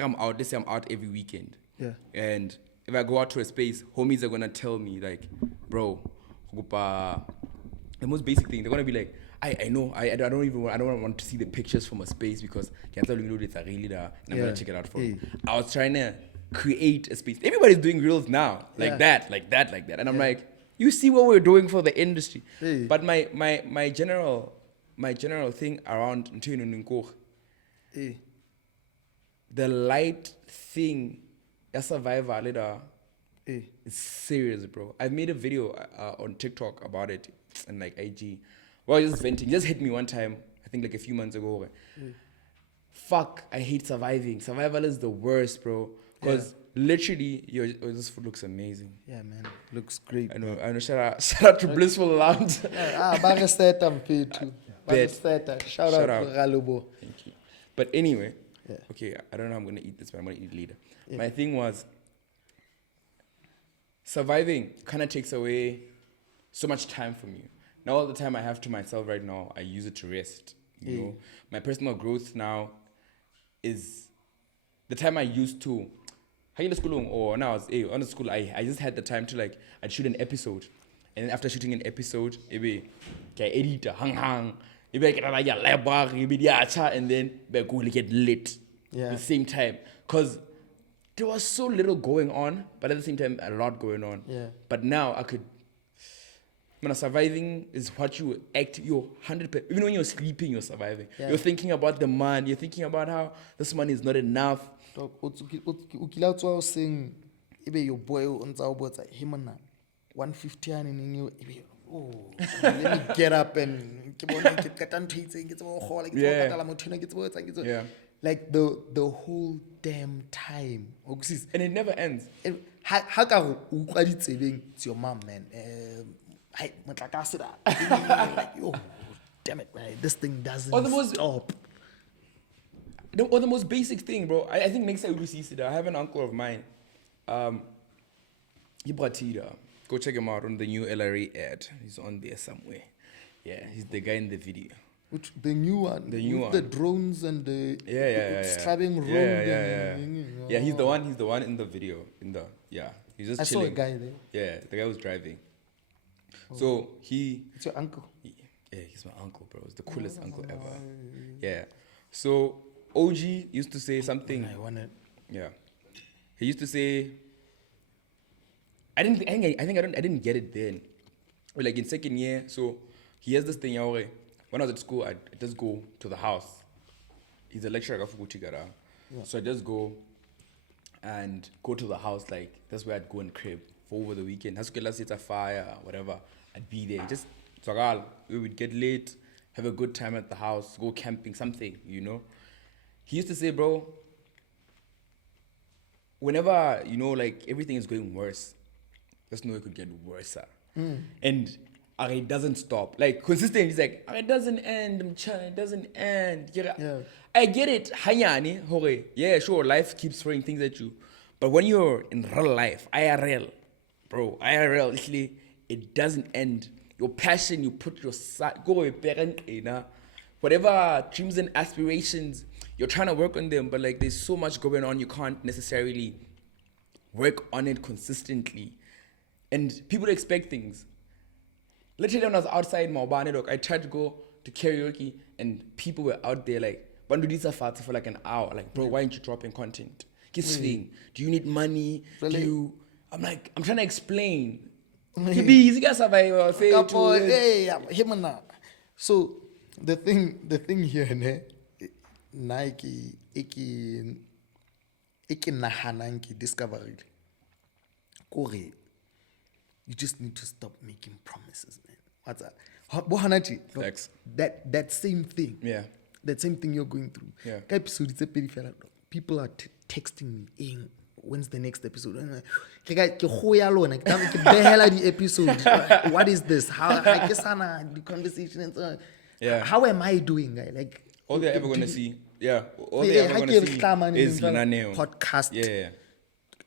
I'm out, let's say I'm out every weekend. Yeah. And if I go out to a space, homies are gonna tell me like, bro, the most basic thing, they're gonna be like, I know, I don't want to see the pictures from a space because I'm gonna check it out for you. I was trying to create a space. Everybody's doing reels now, like that. And I'm like, you see what we're doing for the industry. But my general thing around the light thing, a survivor leader, it's serious, bro. I made a video on TikTok about it and like IG. Well, just venting. Just hit me one time, I think like a few months ago. Fuck, I hate surviving. Survival is the worst, bro. Because literally, this food looks amazing. Yeah, man. Looks great. I know. Shout out to Blissful Lounge. Shout out to Galubo. Thank you. But anyway, okay, I don't know how I'm going to eat this, but I'm going to eat it later. My thing was, surviving kind of takes away so much time from you. Now all the time I have to myself right now, I use it to rest. You know, my personal growth now is the time I used to. Or now on the school, I just had the time to like, I'd shoot an episode, and then after shooting an episode, maybe edit hang, maybe I get like a library, maybe and then I go get lit at the same time, cause there was so little going on, but at the same time a lot going on. But now I could. Surviving is what you act. You're 100%. Even when you're sleeping, you're surviving. You're thinking about the man. You're thinking about how this money is not enough. Saying, your boy on him 150 and you. Oh, let me get up and like the whole damn time. And it never ends. How can it's your mom, man? Like, oh, damn it, man. This thing doesn't stop. Or the most basic thing, bro. I think next time we see it. I have an uncle of mine. Go check him out on the new LRA ad. He's on there somewhere. Yeah, he's the guy in the video. Which the new one? The new one. The drones and the stabbing road. Yeah, he's the one. He's the one in the video. He's just chilling. I saw a guy there. Yeah, the guy was driving. So it's your uncle. Yeah, he's my uncle, bro. He's the coolest uncle ever. Yeah. So OG used to say something. I want it. Yeah. He used to say. I didn't get it then. But like in second year, so he has this thing. When I was at school, I just go to the house. He's a lecturer at Fukutigara. So I just go to the house. Like that's where I'd go and crib for over the weekend. Let's a fire, whatever. I'd be there. Just we would get late, have a good time at the house, go camping, something, you know. He used to say, bro, whenever, like everything is going worse, just know it could get worse. And it doesn't stop. Like consistently, it's like it doesn't end. It doesn't end. Yeah. I get it. Hanyani, hore. Yeah, sure. Life keeps throwing things at you, but when you're in real life, IRL, bro, IRL, literally, it doesn't end. Your passion, you put your go parent, whatever dreams and aspirations, you're trying to work on them, but like there's so much going on, you can't necessarily work on it consistently, and people expect things. Literally, when I was outside Maubane, I tried to go to karaoke, and people were out there like, "Bandudisa Fati for like an hour." Like, bro, why aren't you dropping content? Keep saying, do you need money? Really? Do you? I'm like, I'm trying to explain. Easy guys survive. So the thing here, ne, Nike, iki nahananki discovery. Kore, you just need to stop making promises, man. What's that? Bohanachi, Facts. that same thing. Yeah. That same thing you're going through. Yeah. Episode, it's a peripheral. People are texting me, when's the next episode? The episode. What is this? How the conversation and so on. Yeah. How am I doing? Like All they're ever going to see, all they're ever going to see is Lananeo. Podcast Yeah.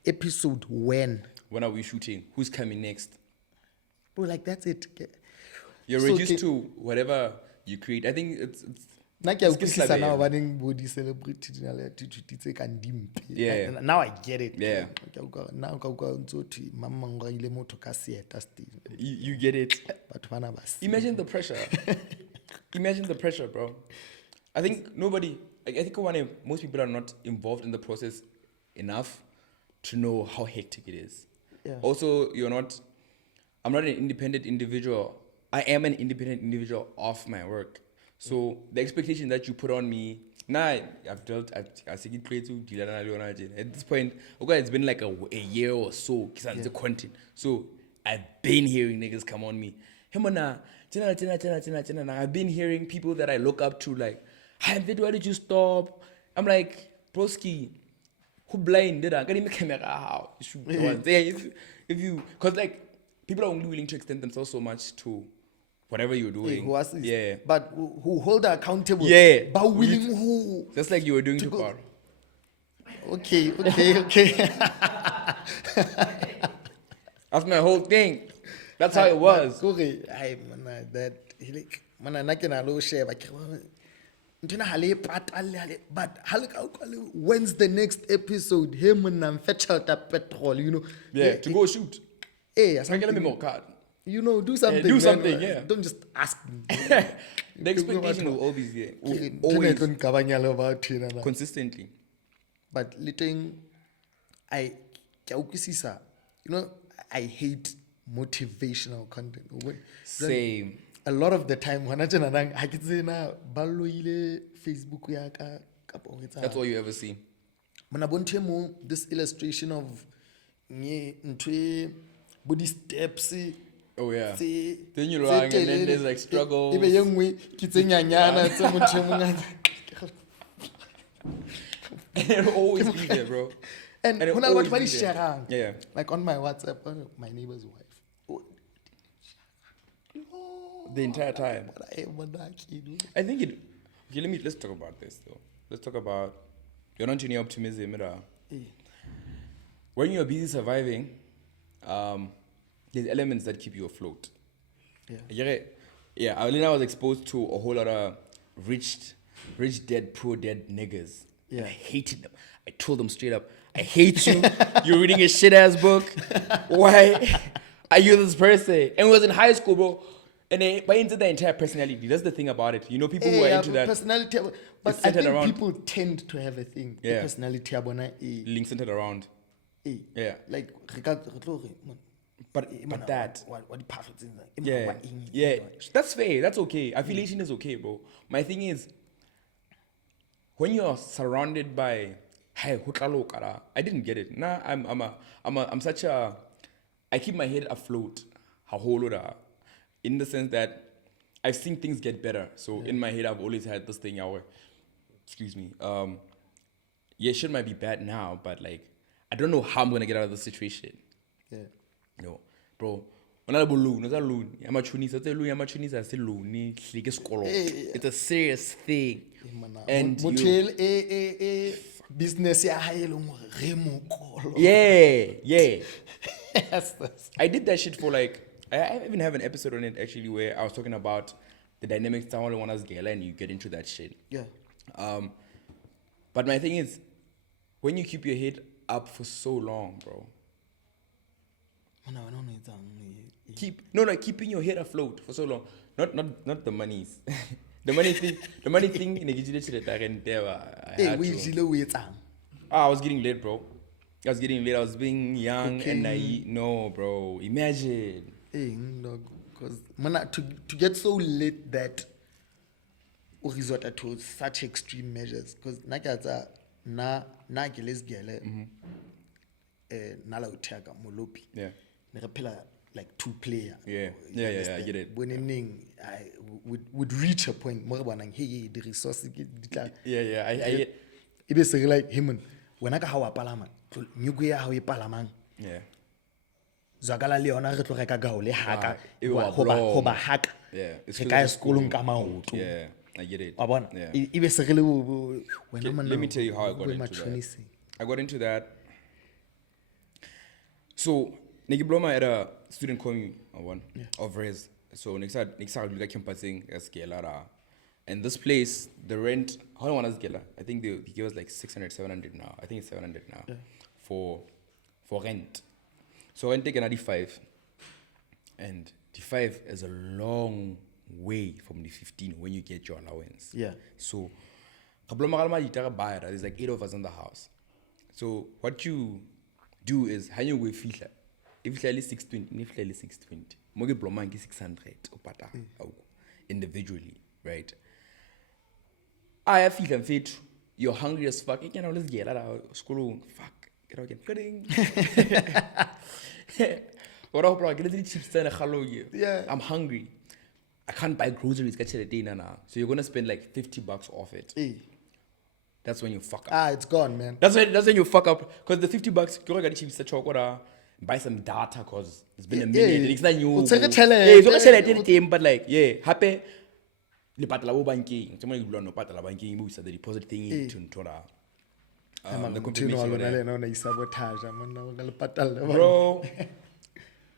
episode when? When are we shooting? Who's coming next? Bro, like that's it. You're So, reduced okay. to whatever you create. I think it's Like it's I good stuff, now yeah. wanting body celebrity Yeah. And now I get it. Yeah. Now You get it. but one of us. Imagine the pressure. Imagine the pressure, bro. I think most people are not involved in the process enough to know how hectic it is. Yeah. Also, I'm not an independent individual. I am an independent individual of my work. So the expectation that you put on me, I've said it clear to deal at this point, okay, it's been like a year or so, the content. So I've been hearing niggas come on me. I've been hearing people that I look up to like, hey, why did you stop? I'm like, broski, who blind did I? Can you make camera how? If you, because like people are only willing to extend themselves so much to whatever you're doing. Yeah. But who hold her accountable. Yeah. But willing who? Just like you were doing to Palo. Okay. That's my whole thing. That's how it was. But when's the next episode? Him and petrol, you know. Yeah, to go shoot. Hey, I get a memo card. you know, do something. do man. something, yeah. Don't just ask me. The expectation will always be there. Always. Consistently. But little, I hate motivational content. Same. A lot of the time, when I can say na Facebook yaka. That's all you ever see. When I want this illustration of body steps. Oh yeah. Then you learn and then there's like struggles. It'll always be there, bro. And it'll when I always want be to there. share, Yeah. like on my WhatsApp, my neighbor's wife. The entire time. Okay, I think it. Okay, let's talk about this though. Let's talk about you're not any optimism. When you're busy surviving, there's elements that keep you afloat. Yeah. I was exposed to a whole lot of rich dead, poor dead niggas. Yeah. And I hated them. I told them straight up, I hate you. You're reading a shit ass book. Why are you this person? And it was in high school, bro. And they buy into the entire personality. That's the thing about it. You know, people who are into that. Personality, but I think people tend to have a thing. Yeah. The personality link centered around. Yeah. Like, but that. What the perfect thing. Yeah. That's fair. That's okay. Affiliation is okay, bro. My thing is, when you're surrounded by, hey, I didn't get it. Nah, I'm such a, I keep my head afloat. In the sense that I've seen things get better. So in my head, I've always had this thing where, excuse me, shit might be bad now, but like, I don't know how I'm going to get out of this situation. Yeah. You know, bro, Ona loan, it's a loan. Amachunisa, it's a loan. Amachunisa, it's a loan. It's a serious thing. And business ya hae le hore re mo kolo. yeah. Yes. I did that shit for like, I even have an episode on it actually where I was talking about the dynamics of only one as gala and you get into that shit. Yeah. But my thing is, when you keep your head up for so long, bro, keeping your head afloat for so long. Not the monies. the money thing in I was getting late, bro. I was being young and naive. No, bro. Imagine. Because to get so late that we resort to such extreme measures. Because na geles gele na la utega molopi. Yeah. Like 2-player. Yeah, I get it. When I would reach a point more than hey the resources I it is like him when I got how palama you go how palamang. Yeah. Zagala leona re tlo reka gao le haka hoba haka. Yeah. It's guy schoolong ka maoto. Yeah, I get it. Wa bona Yeah. e be se re le Let me tell you how I got into that. I got into that. So, Nigibloma had a student community of res. So next time we got campusing as Gelara. And this place, the rent, how long was Gela? I think they give us like 600, 700 now. I think it's 700 now. Yeah. For rent. So rent take another 5. And the 5 is a long way from the 15 when you get your allowance. Yeah. So there's like 8 of us in the house. So what you do is how you will feel like if you 620, if you 620, moge blomangi 600 opata individually, right? I feel fit. You're hungry as fuck. You can always get out of school. Fuck, get out again. What up, bro? Get the chips and a Yeah. I'm hungry. I can't buy groceries. Catch it dinner now. So you're gonna spend like $50 off it. That's when you fuck up. It's gone, man. That's when you fuck up. Because the $50, you get chips chocolate, buy some data because it's been a minute. It's not new. But like, happy. The patala banking. Somebody will know patala banking. We said the deposit thing into the confirmation. Bro,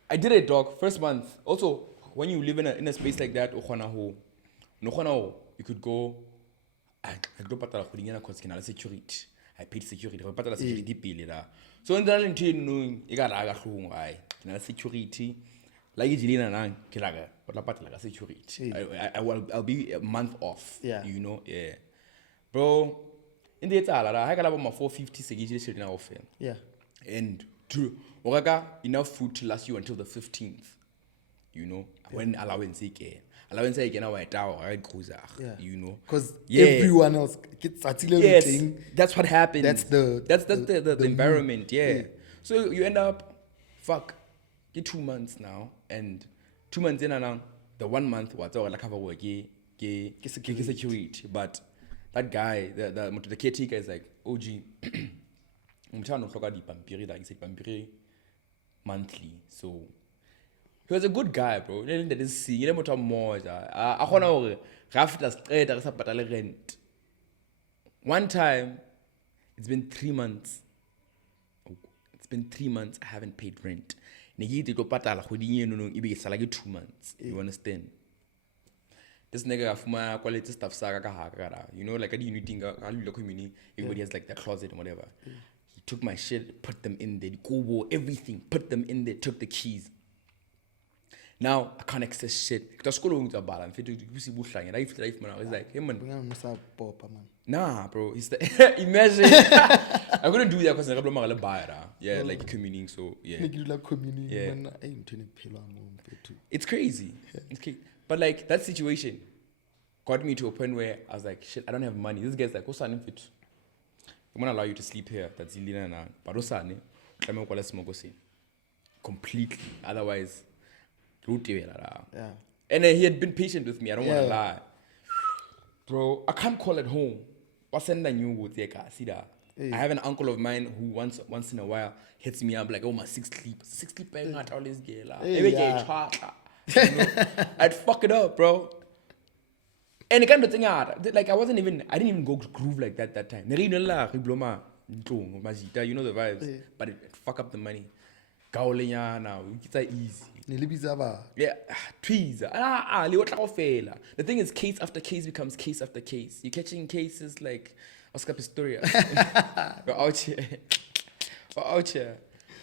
I did it, dog. First month. Also, when you live in a space like that, you could go. I go patala khudinyana cause ke na le security. I paid security. I patala security bill da. So in that into e ka raga hlung ai. Ke na le security. Like it's Lina nang kilaga, but la patala security. I'll be a month off. Yeah. You know, yeah. Bro, in the etala, I got about my 450 security now off. Yeah. And to Oraga enough food to last you until the 15th. You know, when allowance again. Allowance again I cruiser. You know. Because everyone else gets that's what happened. That's the environment, yeah. So you end up get 2 months now, and 2 months in and now, the 1 month was all like cover work, security. But that guy, the caretaker is like, OG, I'm trying to look at the pampiri, like he said pampiri monthly. So he was a good guy, bro. You didn't see, you didn't more. Rent. One time, it's been 3 months. I haven't paid rent. You understand? This nigga quality stuff you know, like I didn't think everybody has like their closet and whatever. He took my shit, put them in there, Kobo, everything, put them in there, took the keys. Now I can't access shit. It's like, hey man. Nah, bro. Imagine. I couldn't do that because I'm buy like communing. So yeah. It's crazy. It's crazy. But like that situation got me to a point where I was like, shit, I don't have money. This guy's like, I'm gonna allow you to sleep here. That's Ilina now. But completely. Otherwise, yeah. And he had been patient with me. I don't want to lie. Bro, I can't call it home. What's in the new wood? I have an uncle of mine who once in a while hits me up like, oh, my six sleep bang out all this girl. I'd fuck it up, bro. And the kind of thing like I didn't even go groove like that time. You know the vibes, but it fuck up the money. Now it's easy. Yeah, tweezer. The thing is, case after case becomes case after case. You're catching cases like Oscar Pistorius. We're out here. We're out here.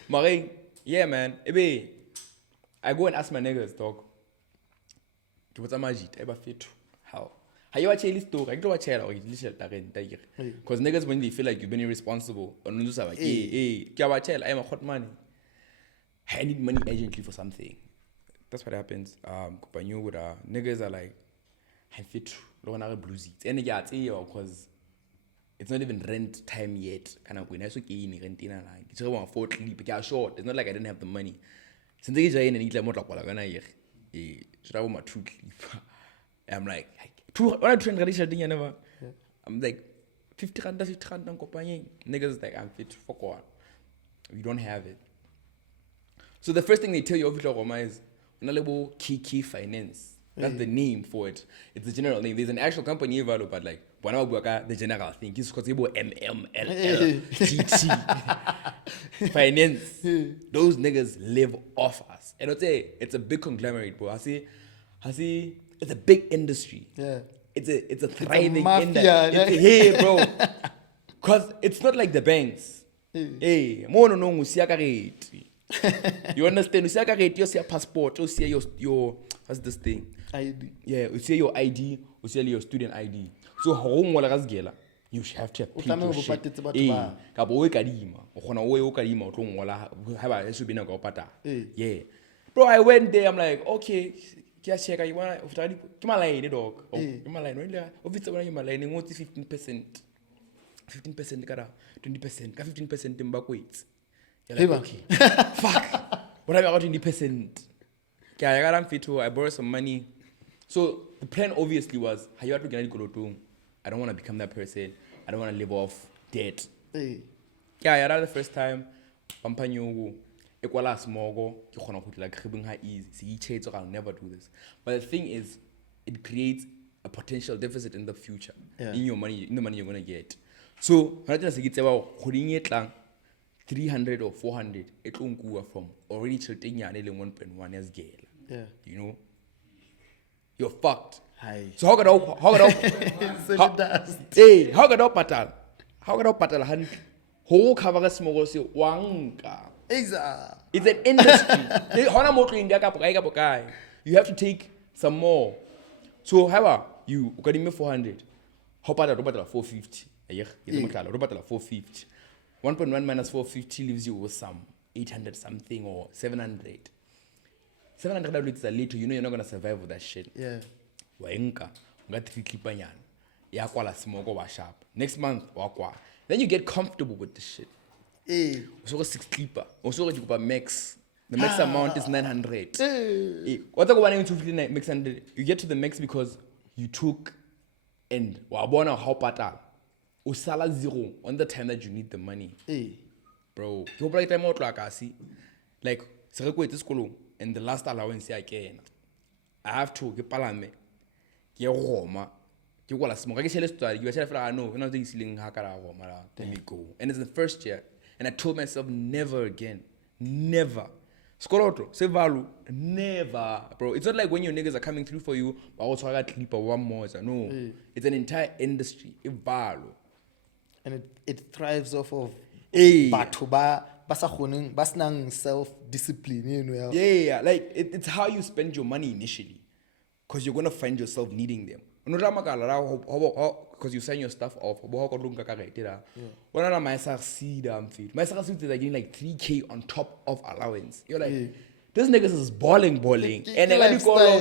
Marie, yeah, man. Ebe, I go and ask my niggas, dog. What's a magic? Eba fit. How? How you watch this story? I don't watch it. Because niggas, when they feel like you've been irresponsible, or no, like, hey, I'm a hot money. I need money urgently for something. That's what happens. Niggas are like, I fit bluesy. And yeah, because it's not even rent time yet. Kind of when I saw rent in a line. It's around 4 sleep. Yeah, short. It's not like I didn't have the money. Since I get in and eat like more like what I'm should I want my 2 sleep? I'm like, 200 never. I'm like, 50 rand, niggas is like, I'm fit. Fuck what? You don't have it. So the first thing they tell you is Kiki Finance. That's the name for it. It's the general name. There's an actual company value, but like the general thing is because MMLLTT Finance. Those niggas live off us. And it's a big conglomerate, bro. I see it's a big industry. Yeah. It's a thriving industry. Hey, bro. Cause it's not like the banks. Hey, you understand? You see you see a passport, you see your what's this thing? ID. Yeah, you see your ID, you see your student ID. So you have to have paid your shit. Yeah. Bro, I went there, I'm like, okay, check, you want to my line, dog. My line, really? If it's when you my line, 15%. 15% 20%, 15% in back weights. You're like, okay. Fuck. What have I got 20%? Okay, I got fit to, I borrowed some money. So the plan obviously was, I don't want to become that person. I don't want to live off debt. Yeah, I had the first time, Pampanyogo, Equala Smogo, like easy. I'll never do this. But the thing is, it creates a potential deficit in the future. In your money, in the money you're gonna get. So, I just say it's about 300 or 400 it won't go from already tilting 1.1 years girl. Yeah. You know? You're fucked. Hi. So how could I hand whole cover small say wanka. It's an industry. You have to take some more. So however you got me 400. How about 450? 450. 1.1 minus 450 leaves you with some 800 something or 700. 700 is a little, you know you're not going to survive with that shit. Yeah. Next month, then you get comfortable with the shit. Also 6 sleeper. Also you go max. The max amount is 900. What the 259 max 100? You get to the max because you took and wabona how patal. Usala 0 on the time that you need the money. Bro, you break time out like I see. Like, and the last allowance I can. I have to get palame. Get Roma. You want to smoke. I get story. You say, I know, you're not thinking Hakara Roma. Let me go. And it's the first year. And I told myself, never again. Never. Skoroto, say value. Never. Bro, it's not like when your niggas are coming through for you, but also I got to clip one more. No. It's an entire industry. It's value. And it thrives off of self-discipline, you know. Yeah. Like it's how you spend your money initially, because you're gonna find yourself needing them. Because you sign your stuff off. My is getting like 3K on top of allowance. You're like, this niggas is balling. And lifestyle.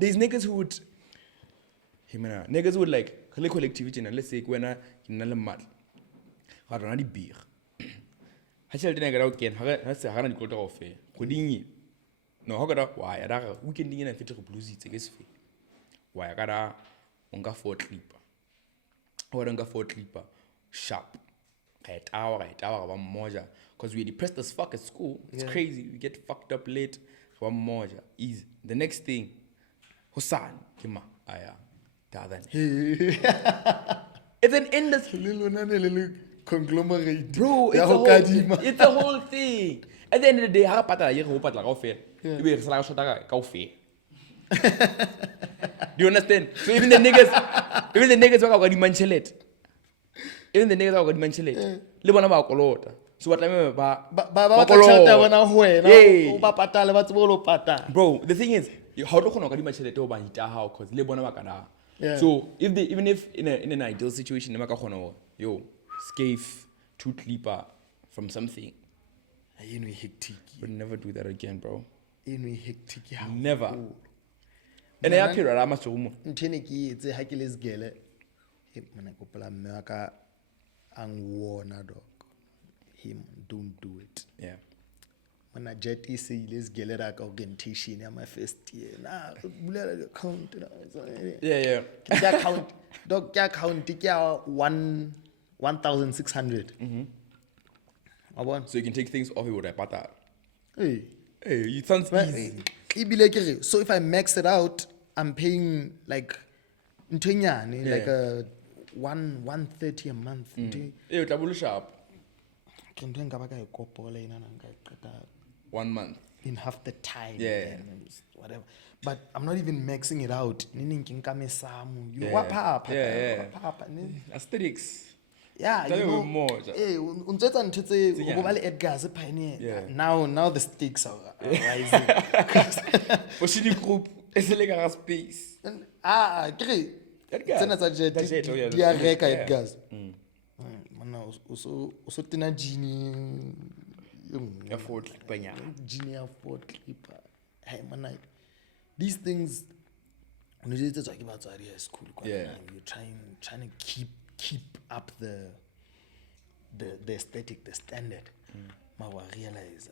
These niggas who would, like collectivity. Let's say when I mad, I don't know beer. I tell the nigga out again. I say I don't go off. No, how got why? I don't weekend in a fit of bluesy to get fee. Why I got unga 4 clipper. Or unga 4 clipper. sharp. Because we're depressed as fuck at school. It's crazy. We get fucked up late. Easy. The next thing, Hussan, Kima, Aya, it's an industry. Conglomerate. Bro, it's a whole thing. At the end of the day, how pata you hope at like fair. You be fair. Do you understand? So even the niggas who got manchelet. Even the niggas who got manchelet. Live on about colota. So what I mean bro, the thing is, how do you know manchelet over how cause live on about so even if in an ideal situation, yo, scave, tooth clipper from something. Would never do that again, bro. Never. And I period I must room. It's a Hercules gele. Him don't do it. Yeah. When I jet say let's get like orientation in my first year. Nah, count. Yeah. Count. Dog count. 1,600. So you can take things off with a butter. Hey, it sounds easy. So if I max it out, I'm paying like like a 130 a month. Yeah, double sharp. 1 month. In half the time. Yeah. And whatever. But I'm not even maxing it out. Aesthetics. Yeah, Tell you me know, more. Now the stakes are rising. For city group, it's like a space. Tsena tsa jet di a reka Edgars. Also tina genie Afford clipper. Genie afford clipper. Hey man, these things when you talk about school, you're trying to keep up the aesthetic, the standard. I realize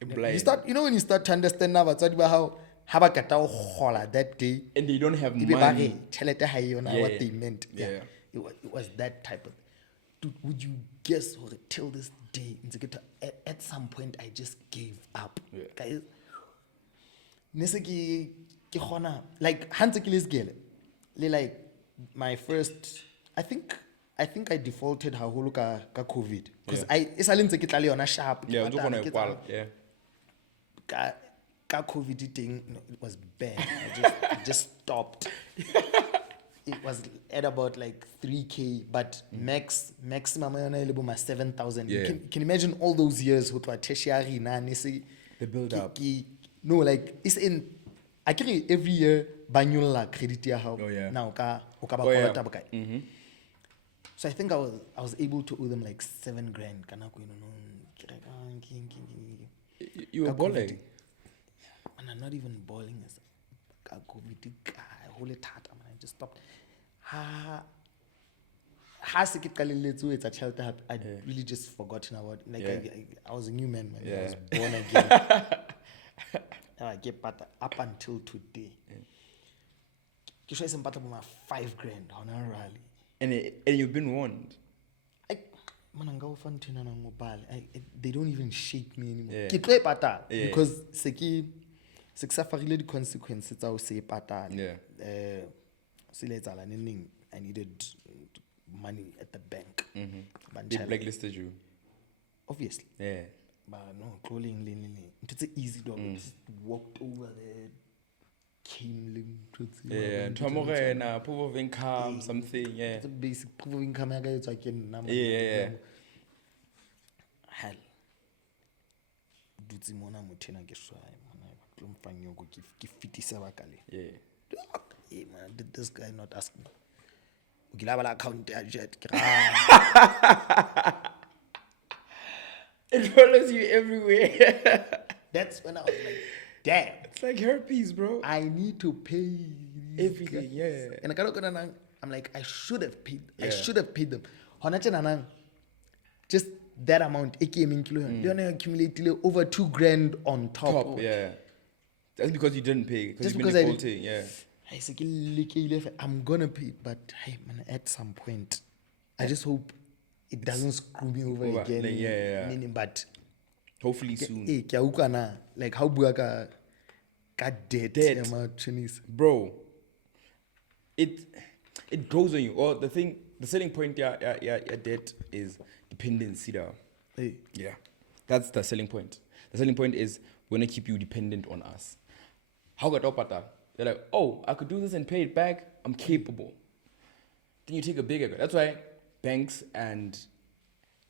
when you start to understand now about how that day And they don't have money. What they meant. Yeah. It was that type of. Dude, would you guess till this day? At some point, I just gave up. Guys, like like my first. I think I defaulted haholo ka COVID because it's a little bit on a sharp. Yeah, Ka COVID thing, it was bad. I just stopped. It was at about like 3K, but maximum my 7,000. Yeah. You can imagine all those years with what tertiary the build up. No, like it's in. I carry every year banyula credit ya how. Oh yeah. Now So I think I was able to owe them like $7,000. You were balling. And I'm not even balling as a COVID guy. Holy tata, man. I just stopped. It's a child that I really just forgotten about. Like I was a new man, man. I was born again. I get better up until today. You should have about my $5,000 on a rally. And you've been warned. They don't even shake me anymore. Because the consequences I say I needed money at the bank. They blacklisted you. Obviously. Yeah. But no, it's an easy dog. Just walked over there, came proof of income, something, yeah. It's a basic proof of income. I can number. Yeah. Hell. Dutsi mona motena ke shwa mona ba tlo mfang go ke fitisa ba kale. Yeah. Hey man, did this guy not ask me? Ugilabala account ya jet. It follows you everywhere. That's when I was like, damn. It's like herpes, bro. I need to pay everything, yeah. And I'm like, I should have paid. I should have paid them. Just that amount, they accumulated over $2,000 on top. Yeah. That's because you didn't pay. Just because I did. Yeah. I'm gonna pay, but hey man, at some point, I just hope it doesn't screw me over again. like, yeah. Meaning, but Hopefully soon. ke a utlwa na, like how bua ka debt Debt. ya matšhonisa. Bro, it grows on you. Or the selling point, debt is dependency. Hey. Yeah, that's the selling point. The selling point is we're gonna keep you dependent on us. How got up at that? They're like, oh, I could do this and pay it back. I'm capable. Then you take a bigger. That's why banks and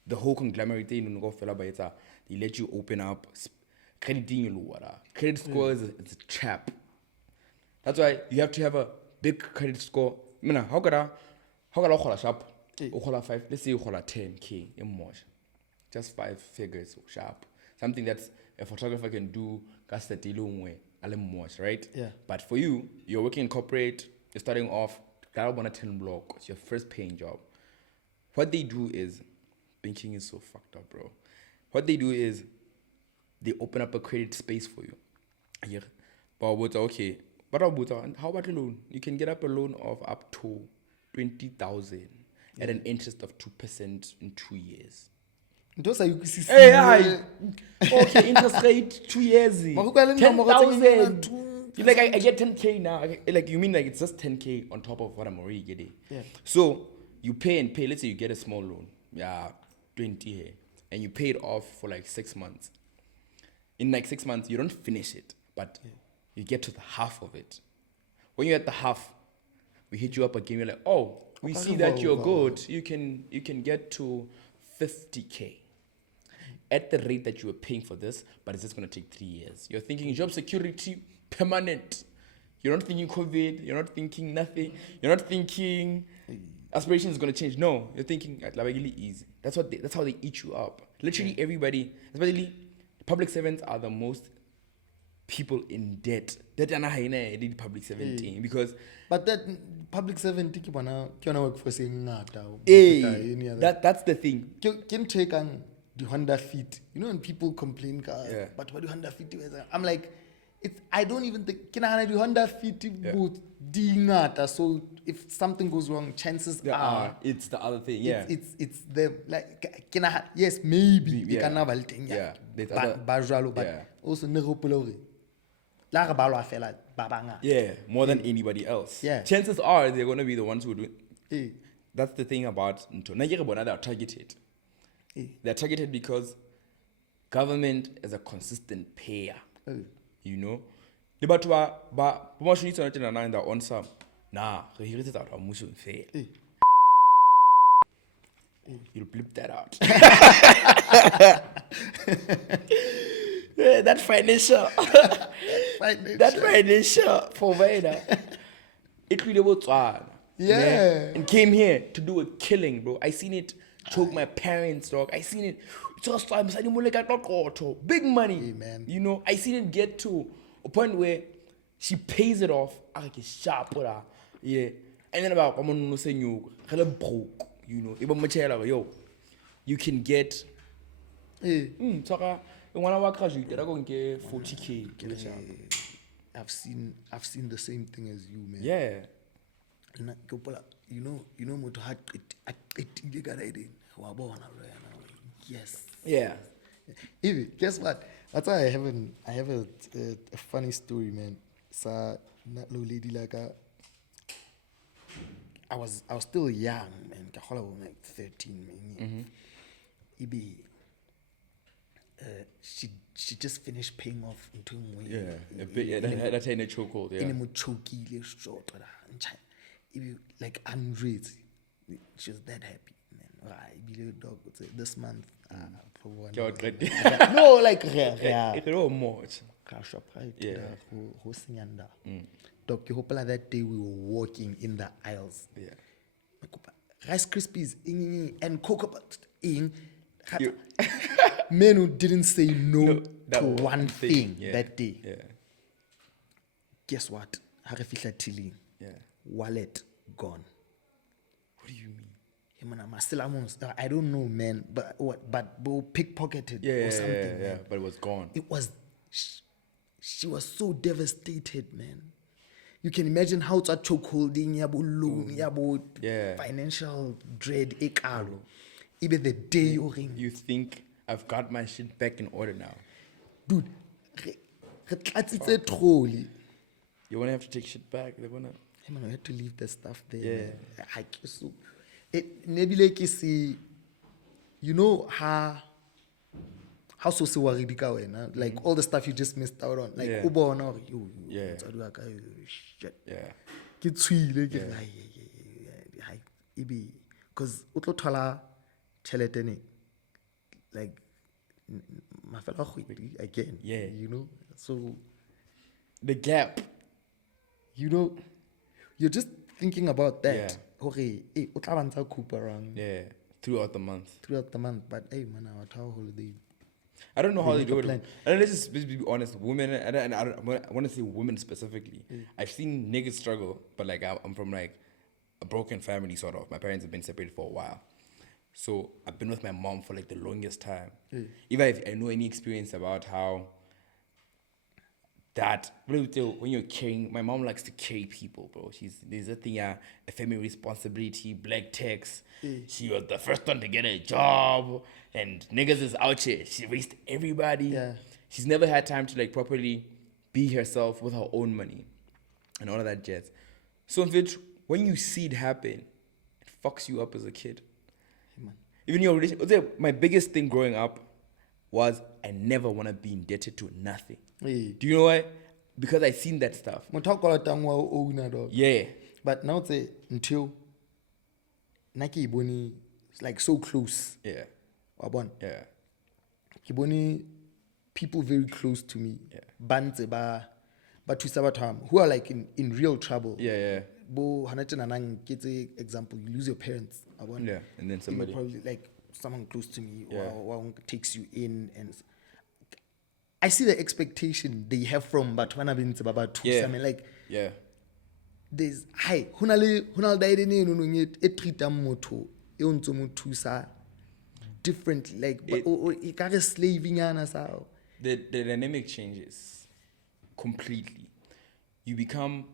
the whole conglomerate thing they let you open up credit score is it's a trap. That's why you have to have a big credit score. How could I sharp? Let's say you 10K in more. Just 5 figures sharp. Something that's a photographer can do, right? Yeah. But for you, you're working in corporate, you're starting off, 10 block, it's your first paying job. What they do is, banking is so fucked up, bro. What they do is, they open up a credit space for you. Yeah. But okay. But how about a loan? You can get up a loan of up to 20,000 at an interest of 2% in 2 years. Those are Hey, okay, interest rate 2 years. 10,000. You like I get 10K now. Like you mean like it's just 10K on top of what I'm already getting. Yeah. So you pay and pay. Let's say you get a small loan, 20 here, and you pay it off for like 6 months. In like 6 months, you don't finish it, but you get to the half of it. When you're at the half, we hit you up again. We're like, oh, we see that you're good. You can get to 50K at the rate that you were paying for this, but it's just going to take 3 years. You're thinking job security, permanent. You're not thinking COVID. You're not thinking nothing. You're not thinking aspiration is going to change. No, you're thinking really easy. That's how they eat you up. Literally everybody, especially public servants, are the most people in debt. That are not the public servant thing because. But that public servant, can work for saying that's the thing. Can take on the Honda Fit. You know when people complain, but what do Honda Fit do? I'm like, I don't even think can I do Honda Fit both dingata. So if something goes wrong, chances are it's the other thing. Yeah, it's them. Like can I? Yes, maybe they can have thing. Yeah, but also neropolori. Yeah, more than anybody else. Yeah. Chances are they're going to be the ones who do it. That's the thing about Nigeria. They are targeted. They're targeted because government is a consistent payer. You know? The batwa ba promotion is not in the on some. Nah, here's out of mushroom fair. You'll blip that out. That financial provider, it really was one. Yeah. And came here to do a killing, bro. I seen it choke my parents, dog. I seen it just big money, man. You know, I seen it get to a point where she pays it off. Yeah. And then about I'm saying you broke, you know. Yo, you can get 40K. I've seen the same thing as you, man. Yeah. You know, moto ha qetile ka ride wa bona lo yana. Yes. Yeah. Even guess what? That's why I have a funny story, man. Sa na lo lady like I was still young, man. Ka khola like 13, man. Ibi she just finished paying off into That's in a chokehold, yeah. In a chokile short like hundreds. She was that happy, man. Dog would say this month no, like dog, you hope that day we were walking in the aisles. Yeah. Rice Krispies and cocoa in men who didn't say no to one thing that day. Yeah. Guess what? Yeah. Wallet gone. What do you mean? I don't know, man. But what? But pickpocketed or something. Yeah. But it was gone. It was. She was so devastated, man. you can imagine how it's a choke holding, yabo loan, yabo Yeah. financial dread, ekalo. Even the day you ring. You think I've got my shit back in order now. Dude, it's a trolley. You wanna have to take shit back. They wanna. Hey man, I had to leave the stuff there. Yeah. Man. So, maybe like you see, you know how so worried wena, like all the stuff you just missed out on, like Yeah. ubona hore, yo, Yeah. motswadi wa ka, shit. Yeah. Ke tswile ke re, hai ibe because o tlo thola tšhelete ne like mafelo a kgwedi again. Yeah. You know, so The gap. you know, you're just thinking about that. Yeah. Okay, o tla bantsha coop around Yeah. Throughout the month. but hey man, our tower holiday. I don't know how they make a do it. plan. And let's just be honest. Women, I want to say women specifically. I've seen niggas struggle, but like I'm from like a broken family, sort of. My parents have been separated for a while. So I've been with my mom for like the longest time. If I know any experience about how that, when you're carrying, my mom likes to carry people, bro. There's a thing, a family responsibility, black tax. She was the first one to get a job, and niggas is out here. She raised everybody. Yeah. She's never had time to like properly be herself with her own money and all of that jazz. So in fact, when you see it happen, it fucks you up as a kid. Hey man. Even your relationship. My biggest thing growing up was I never want to be indebted to nothing. Hey. Do you know why? Because I seen that stuff. Motho a kolotang wa o owner dog. Yeah. But now it's until Naki Boni it's like so close. Yeah. Wabon. Yeah. Kiboni people very close to me. Yeah. Banze ba thusa batho who are like in real trouble. Yeah, yeah. Bo hanatena nang ketse example, you lose your parents. Wabon. Yeah. And then somebody. Probably like someone close to me Yeah. or takes you in, and I see the expectation they have from Batwana Binti Baba to Yeah. I mean, like Yeah. there's hi hunal died in it treat them moto e ontso mo thusa differently, like e ka re slaving yana sao. The dynamic changes completely. You become,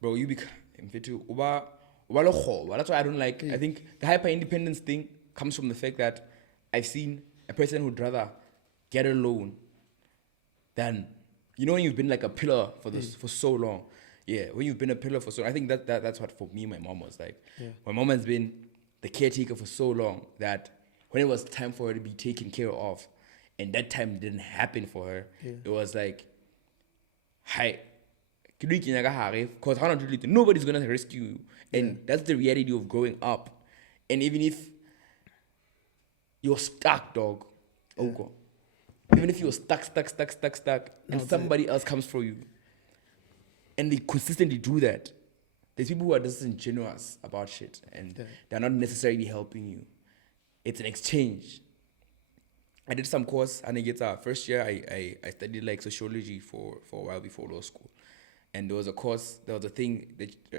bro. You become. That's why I don't like. I think the hyper independence thing comes from the fact that I've seen a person who'd rather get a loan than, you know, when you've been like a pillar for this for so long. Yeah, when you've been a pillar for so long, I think that's what for me my mom was like. Yeah. My mom has been the caretaker for so long that when it was time for her to be taken care of, and that time didn't happen for her, it was like, hi, because nobody's gonna rescue you, and that's the reality of growing up. And even if you're stuck, dog, even if you're stuck, and somebody else comes for you, and they consistently do that, there's people who are disingenuous about shit, and they're not necessarily helping you. It's an exchange. I did some course, and I get first year I studied like sociology for a while before law school. And there was a thing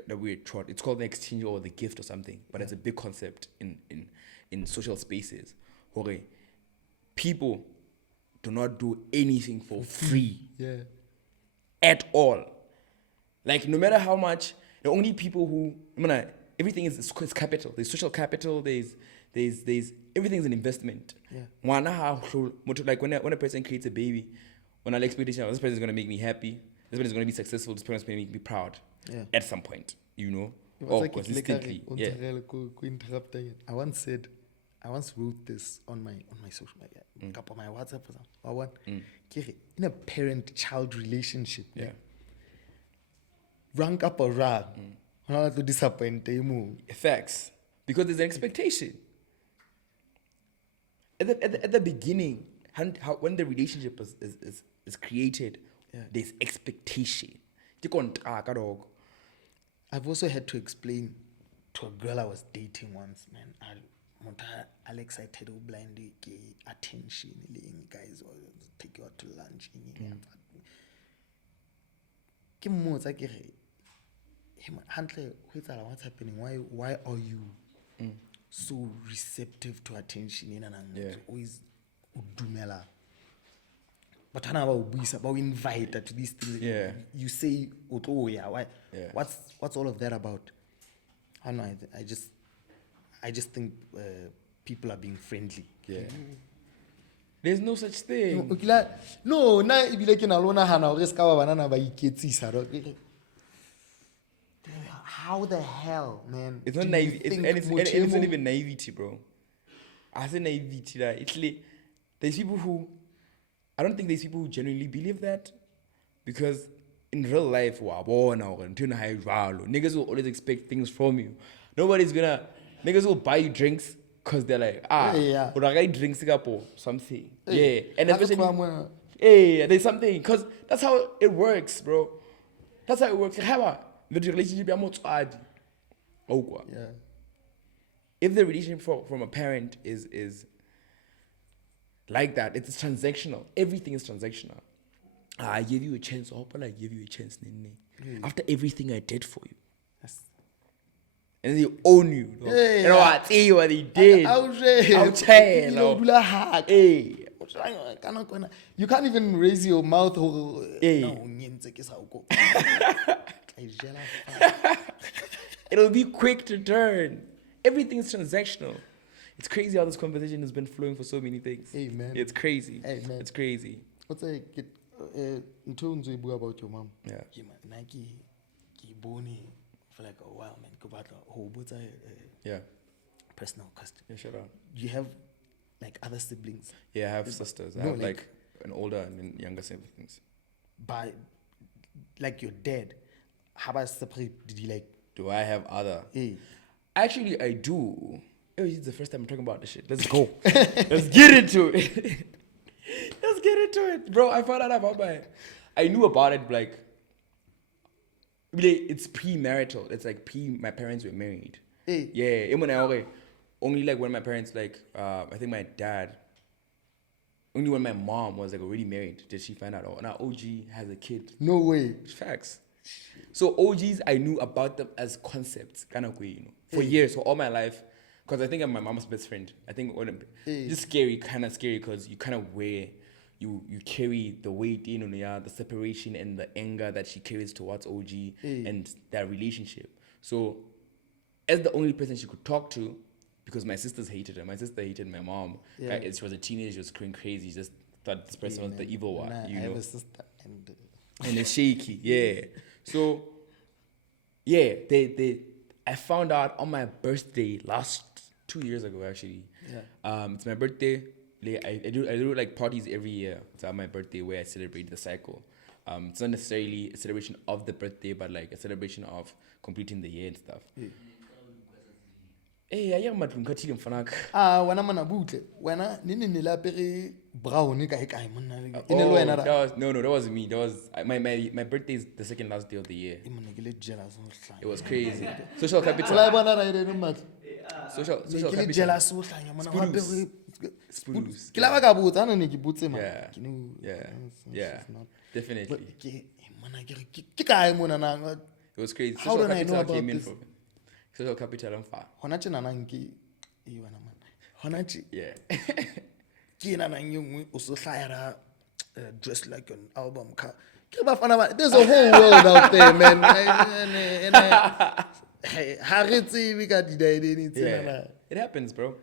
that we taught. It's called the exchange or the gift or something, but it's a big concept in social spaces. Okay, people do not do anything for free. Yeah. At all. Like, no matter how much, the only people who, everything is capital. There's social capital, there's everything is an investment. Yeah. Like when a person creates a baby, when I have expectation, this person is going to make me happy, this person is going to be successful, this person is going to make me proud at some point, you know? Consistently. Yeah. I once wrote this on my social media, on my WhatsApp or something. In a parent-child relationship, rank up or run. Not to disappoint you. Facts. Because there's an expectation. At the beginning, when the relationship is created, there's expectation. I've also had to explain to a girl I was dating once, man. I'm excited to blind attention, guys, or take you out to lunch. What's happening? Why are you so receptive to attention? Always dumela. but about invite to these things. Yeah. You say, oh yeah, why? Yeah. What's all of that about? I don't know. I just think people are being friendly. Yeah. There's no such thing. No, na ibile ke na lona hana hore ska ba banana ba iketsisa. How the hell, man? It's not do you naive. think It's not Mochemo- even naivety, bro. I say naivety. Like, it's like, there's people who, I don't think there's people who genuinely believe that, because in real life, niggas will always expect things from you. Niggas will buy you drinks because they're like, Yeah. but I drinks Singapore, something. Hey, Yeah. And how the especially, fuck, hey, there's something, because that's how it works, bro. That's how it works. The relationship, yeah. if the relationship from a parent is like that, it's transactional. Everything is transactional. I give you a chance. I hope I give you a chance. After everything I did for you. And they own you. Dog. Yeah, You know what? See what they did. I'll Hey. You can't even raise your mouth. It'll be quick to turn. Everything's transactional. It's crazy how this conversation has been flowing for so many things. Hey, man. It's crazy. Hey, man. It's crazy. What's that? In terms of about your mom. Yeah. Nike, for like a while, man. Yeah. Personal question. Yeah, shut up. Do you have like other siblings? Yeah, I have sisters. I No, have like- like an older and younger siblings. By like your dad, how about separate? Did you like? Do I have other? Hey, Actually, I do. Oh, it's the first time I'm talking about this shit. Let's go. Let's get into it. Let's get into it. Bro, I found out about I knew about it, like, it's premarital. It's like my parents were married. Hey. Yeah, only like when my parents, like, I think my dad, only when my mom was like already married did she find out, oh, now OG has a kid. no way. Facts. So OGs, I knew about them as concepts, kind of way, you know, for years, for all my life, because I think I'm my mom's best friend. I think just scary, kind of scary, because you kind of wear, you carry the weight, you know, the separation and the anger that she carries towards OG and that relationship. So, as the only person she could talk to, because my sisters hated her. My sister hated my mom. Yeah. She was a teenager, she was going crazy. She just thought this person was the evil one. I You have know? a sister, and And it's shaky, yeah. So, yeah, I found out on my birthday 2 years ago, actually. Yeah. It's my birthday. I do like parties every year. It's on my birthday where I celebrate the cycle. It's not necessarily a celebration of the birthday, but like a celebration of completing the year and stuff. Hey, I am matlunkathile mfanaka. wena mana butle wena nini nilapere brown ka e monna Oh, that wasn't me. That was my birthday is the second last day of the year. jealous It was crazy. Social capital. la bona ra ire mat Social ke capital. le jealous o hlanya mona wa Spruce. apere Spruce. ke la ba ka botsa ana ne ke botse ma Yeah. ke no Yeah. Definitely. mona ke kae mona na It was crazy. How Social do I know capital about came in this? from social capital and far. hona tjena nang ke e wena man hona tje Yeah. ke na nang yengwe o so hlaya ra dressed like an album cover. There's a whole world out there, man. Yeah. It happens, bro.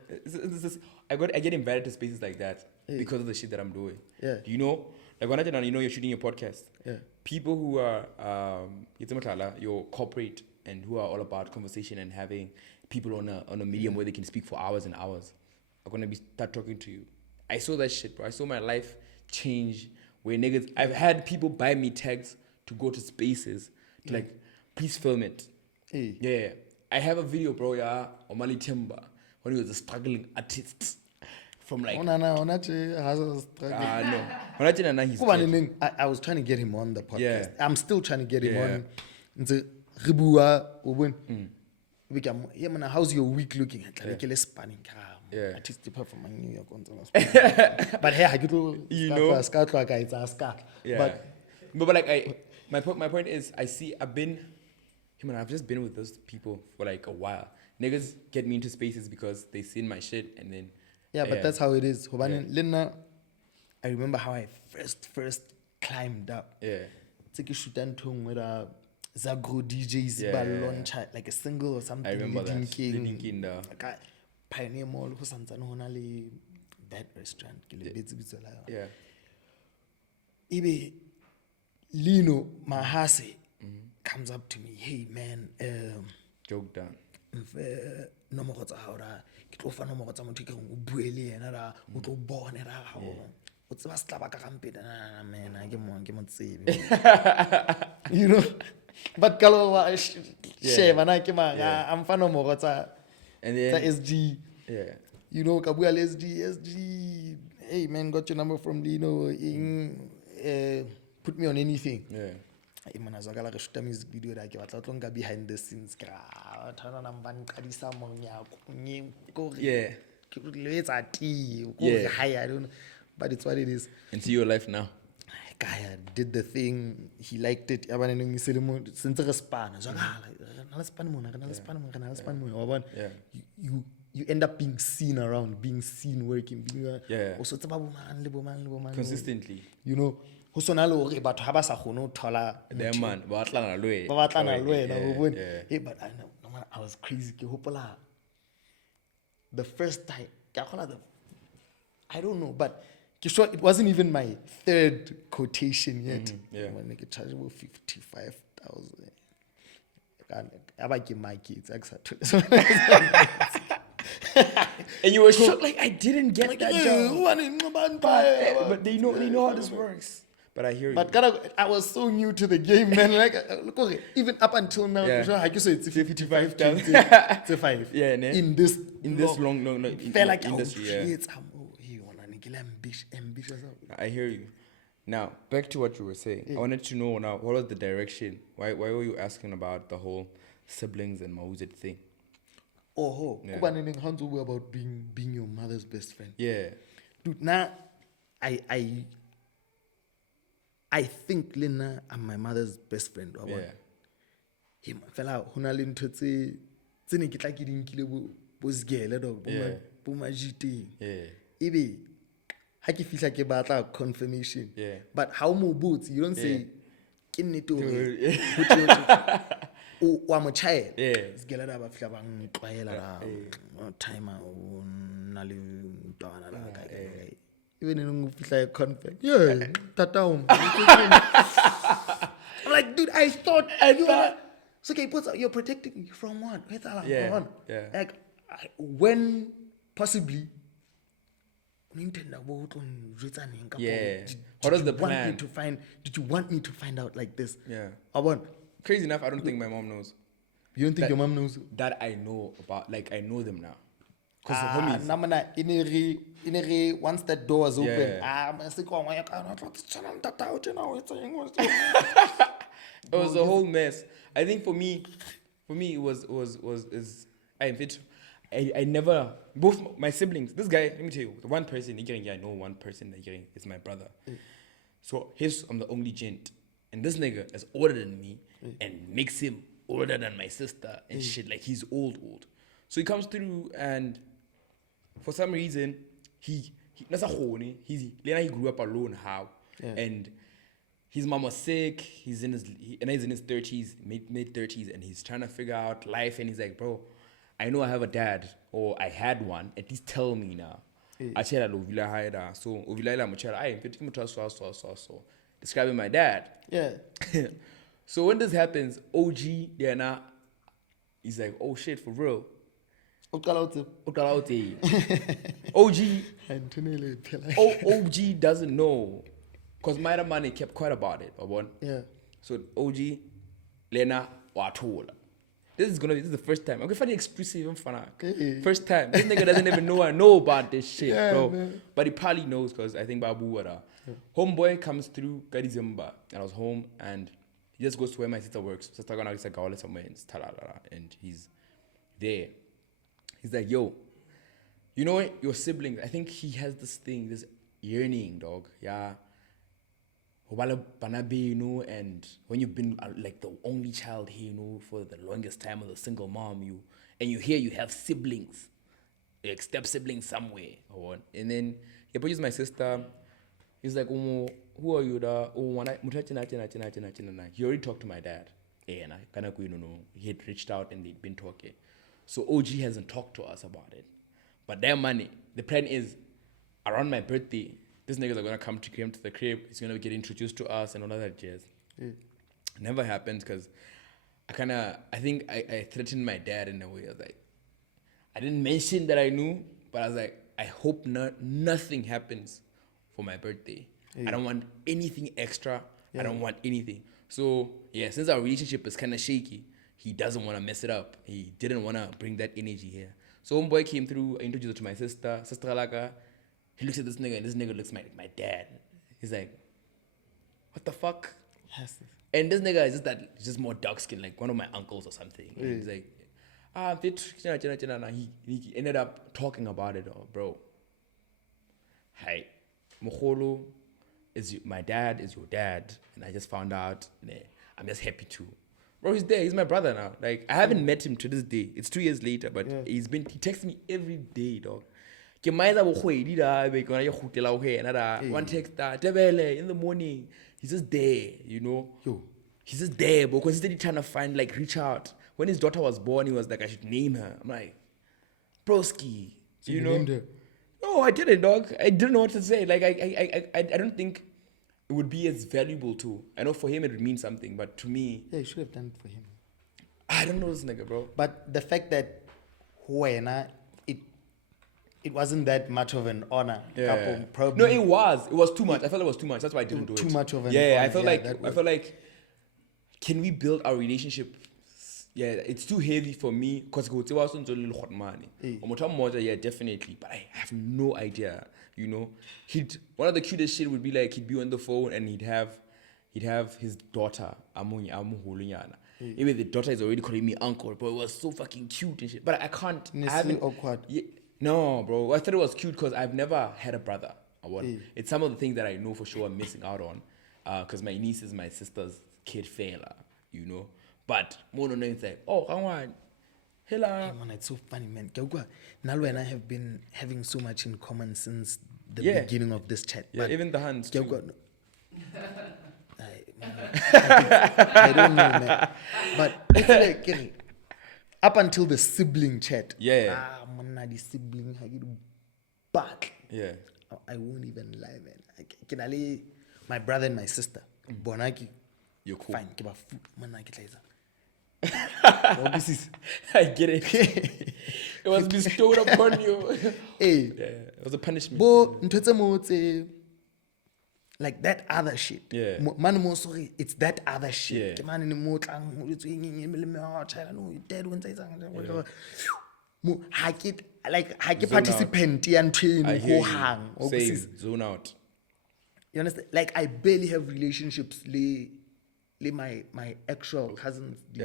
I get invited to spaces like that because of the shit that I'm doing. Yeah. Do you know? Like when you're shooting your podcast. Yeah. People who are your corporate and who are all about conversation and having people on a medium where they can speak for hours and hours are gonna start talking to you. I saw that shit, bro. I saw my life change where niggas. I've had people buy me tags to go to spaces to like, please film it. Hey. Yeah. I have a video, bro. Yeah, Omali Timba when he was a struggling artist from like. No. No. I was trying to get him on the podcast. Yeah. I'm still trying to get him Yeah. on. Nze ribua ubun. Yeah, man, how's your week looking? Yeah. Artist performing New York on but hey, I get to Yeah. But But like my point is I've just been with those people for like a while. Niggas get me into spaces because they seen my shit and then yeah, but that's how it is. Hobane le nna I remember how I first climbed up. Yeah. It's like a shoot and tongue with a Zagro DJs Yeah, launch like a single or something. I remember Leading that. King. Leading King, Like a Pioneer Mall who santsane hona le that restaurant. Yeah. Ibe Lino Mahase comes up to me, hey man, Joke down. nomoro tsa hao ra ke tlo fa nomoro tsa motho ke go bue le ena ra o tlo bone ra ga o tseba se tla ba ka gampe na man ke mo tsebe you know but kalo wa sheba na ke manga am fa nomoro tsa And then SG yeah. you know ka bua le SG hey man got your number from Lino put me on anything Yeah. I mana zakala re shoot music video ra ke batla tlo nka behind the scenes kra thana na mba nqadisa monyako ko Yeah. ke le etsa ti ko Yeah. high I don't know but it's what it is. And see your life now. Guy did the thing, he liked it abana no ngisele mo sentse re spana zakala na le span mona na le span mona wa bona Yeah. you end up being seen around, being seen working, being Yeah. also tsaba bo man Consistently. you know ho sona le hore batho ha ba sa khone ho thola There man, ba batlana le wena. ba batlana le wena Yeah, o bone yeah. hey but I know no man I was crazy ke hopola the first time ke akhola I don't know but ke sure it wasn't even my third quotation yet yeah. when they charge about 55,000 aba ke my kids And you were shocked, like I didn't get that job. but they know how this works. But I hear But you. I was so new to the game, man. Like, look, okay, even up until now, Yeah. sure, I guess it's 55,000. It's a 5. Yeah, ne? In this long felt like industry, I yeah. ambitious. I hear you. Now, back to what you were saying. I wanted to know now, what was the direction? Why were you asking about the whole siblings and Mauzit thing? Oh, Yeah. Hands over about being your mother's best friend. Yeah. Dude, now I think Lena I'm my mother's best friend. Yeah. Him fella hona le ntho tse ne ke tla ke di nkile bo sgele dog Yeah. bo majite. Yeah. Ebe ha ke fihla ke batla confirmation. Yeah. But how mo boots you don't say ke nnete o wa mo child. Yeah. Sgele da ba fihla ba ntlwaela ra timer o na le ntwana la ka. Even in a conflict. Yeah, tataum. I'm like, dude, I thought so okay, you're protecting me from what? Yeah. Like when possibly Yeah. What was the plan? Did you want me to find out like this? Yeah. I want. Crazy enough, I don't think my mom knows. You don't think your mom knows? That I know about, like I know them now. Because homies. Once that door was open, Yeah. It was a whole mess. I think for me it was I never, both my siblings, this guy, let me tell you, the one person I know one person is my brother. So I'm the only gent. And this nigga is older than me and makes him older than my sister and shit. Like he's old. So he comes through and for some reason he grew up alone and his mom was sick. He's in his 30s, mid 30s, and he's trying to figure out life. And he's like, bro, I know I have a dad, or I had one. At least tell me now. So describing my dad. Yeah. So when this happens, OG Diana is like, oh shit, for real. OG doesn't know. Because my money kept quiet about it. Yeah. So OG, Lena, Watola. This is the first time. I'm going to find it exclusive even for first time. This nigga doesn't even know I know about this shit, bro. Man. But he probably knows because I think Babu Wada. Homeboy comes through Gadizimba and I was home and he just goes to where my sister works. Sister gonna go somewhere and he's there. He's like, yo, you know what? Your siblings, I think he has this thing, this yearning, dog. Yeah. And when you've been like the only child here, for the longest time, as a single mom, you hear you have siblings, like step siblings somewhere, and then he approaches my sister. He's like, who are you? He already talked to my dad. And he had reached out and they'd been talking. So OG hasn't talked to us about it. But their money, the plan is around my birthday, these niggas are gonna come to the crib. He's gonna get introduced to us and all of that jazz. Never happened because I think I threatened my dad in a way. I was like, I didn't mention that I knew, but I was like, I hope nothing happens for my birthday. I don't want anything extra. I don't want anything. So yeah, since our relationship is kind of shaky, he doesn't want to mess it up. He didn't want to bring that energy here. So homeboy came through, I introduced her to my sister Galaka. He looks at this nigga and this nigga looks like my dad. He's like, what the fuck? Yes. And this nigga is just more dark skinned, like one of my uncles or something. He's like, he ended up talking about it, bro. Hi, Mokholo my dad is your dad, and I just found out. I'm just happy to. Bro, he's there. He's my brother now. Like, I haven't met him to this day. It's 2 years later, but he texts me every day, dog. One text in the morning. He's just there, you know. He's just there, bro. Constantly trying to find, like, reach out. When his daughter was born, he was like, I should name her. I'm like, broski, so you know. Named her. No, I didn't, dog. I didn't know what to say. Like, I don't think it would be as valuable to. I know for him it would mean something, but to me, yeah, you should have done it for him. I don't know this nigga, bro. But the fact that it wasn't that much of an honor. Yeah. Probably. No, it was too much. I felt it was too much. That's why I didn't do it. Too much of an honor. I felt like, can we build our relationship? Yeah, it's too heavy for me because it wasn't a little hot money. Yeah, definitely. But I have no idea. You know, one of the cutest shit would be like he'd be on the phone and he'd have his daughter Even the daughter is already calling me uncle, but it was so fucking cute and shit. But I can't. I haven't awkward. Yeah, no, bro. I thought it was cute because I've never had a brother. It's some of the things that I know for sure I'm missing out on. Because my niece is my sister's kid, Fela, you know. But more than it's like, oh, come on. Hello. Hey, man, it's so funny, man. Nalu and I have been having so much in common since the beginning of this chat. Yeah, even the hands too. I don't know, man. But it's like, up until the sibling chat. Yeah. The sibling, I get back. Yeah. I won't even lie, man. My brother and my sister. Bonaki. You're cool. Fine. Give a food. Man, I get I get it. It was bestowed upon you. Hey. Yeah, it was a punishment. Like that other shit. Yeah. Man, sorry, it's that other shit. Yeah. Man, dead when I participant and zone out. You understand? Like I barely have relationships. My actual cousins. We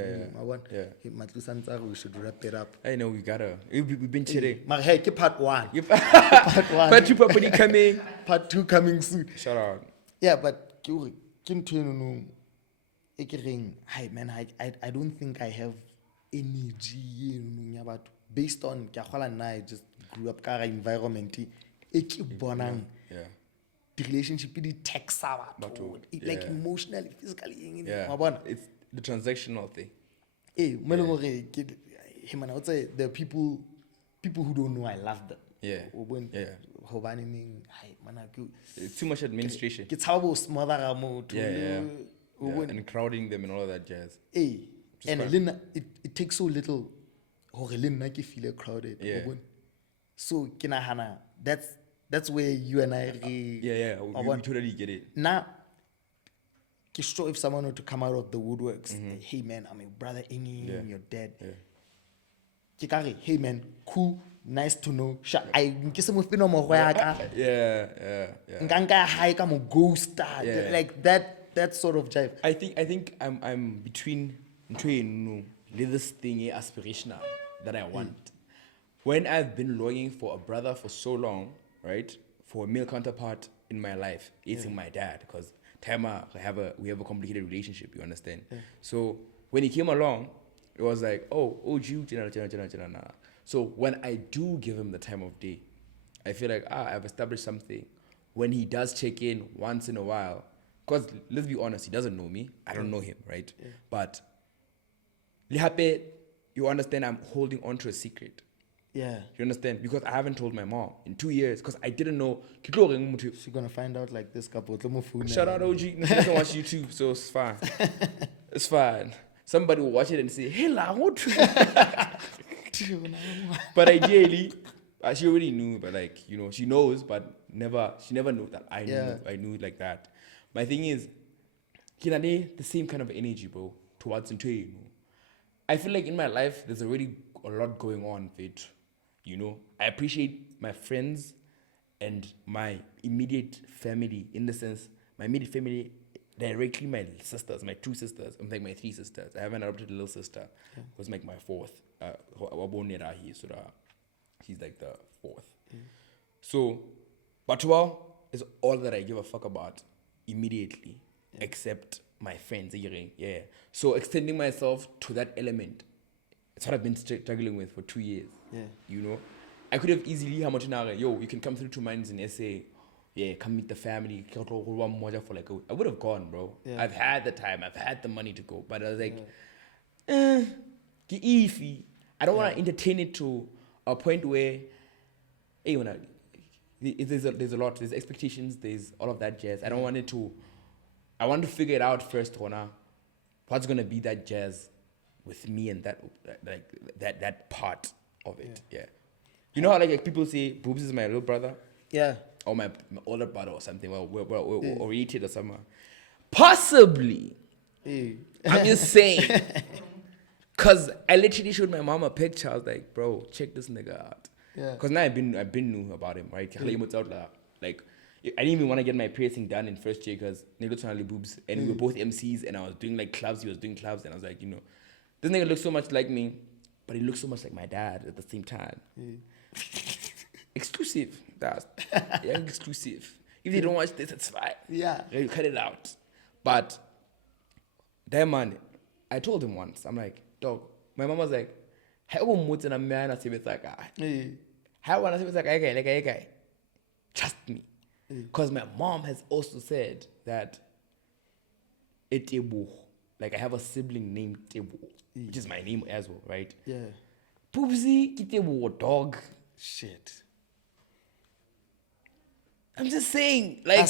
should wrap it up. I know we gotta. We've been chilling. Hey, part one. Part one. Part two probably coming. Part two coming soon. Shout out. Yeah, but hi man, I don't think I have energy. But based on I just grew up in environment. Yeah. The relationship the text like emotionally, physically. Yeah. It's the transactional thing. Hey, man, I would say the people who don't know I love them. Yeah. Yeah. It's too much administration. It's how about smother and crowding them and all of that jazz. Hey, and it takes so little. Feel crowded. Yeah. So that's where you and I we totally get it. Now, if someone were to come out of the woodworks, hey man, I'm your brother Ingi, your dad. Yeah. Hey man, cool, nice to know. I ghost like that sort of jive. I think I'm between this thing aspirational that I want. When I've been longing for a brother for so long, right? For a male counterpart in my life, it's in my dad, because we have a complicated relationship, you understand? Yeah. So when he came along, it was like, oh, you. So when I do give him the time of day, I feel like I've established something when he does check in once in a while, because let's be honest, he doesn't know me. I don't know him, right? Yeah. But you understand I'm holding on to a secret. Yeah. You understand? Because I haven't told my mom in 2 years because I didn't know. She's gonna find out like this couple. Shout out OG. She doesn't watch YouTube, so it's fine. It's fine. Somebody will watch it and say, hey, la, what? But ideally, she already knew, but like, you know, she knows, but she never knew that I knew like that. My thing is, the same kind of energy, bro, towards into you know. I feel like in my life, there's already a lot going on, Fit. You know, I appreciate my friends and my immediate family, in the sense, my immediate family, directly my sisters, my 2 sisters, I'm like my 3 sisters. I have an adopted little sister, who's like my 4th. He's like the 4th. So, Batua is all that I give a fuck about immediately, except my friends. Yeah. So extending myself to that element, it's what I've been struggling with for 2 years. Yeah. You know, I could have easily, you can come through to mines in SA. Yeah, come meet the family. For like I would have gone, bro. Yeah. I've had the time. I've had the money to go. But I was like, iffy. I don't want to entertain it to a point where, hey, there's a lot. There's expectations. There's all of that jazz. I don't want it to. I want to figure it out first, what's gonna be that jazz with me and that part of it. Yeah. You know how like people say Boobs is my little brother? Yeah. Or my older brother or something. Well, or related or something. Possibly. I'm just saying. Cause I literally showed my mom a picture. I was like, bro, check this nigga out. Yeah. Cause now I've been knew about him, right? Like I didn't even want to get my piercing done in first year because Lekhoana Boobs, and we were both MCs, and I was doing like clubs. He was doing clubs, and I was like, you know, this nigga looks so much like me, but he looks so much like my dad at the same time. Exclusive. That's exclusive. If they don't watch this, it's fine. Yeah. You cut it out. But that man, I told him once, I'm like, dog, my mom was like, how much a man I say with that guy? How want to say with that guy? Trust me. Because my mom has also said that Etebu, like I have a sibling named Tebu, which is my name as well, right? Yeah. Poopsie, Kitebu, dog. Shit. I'm just saying, like,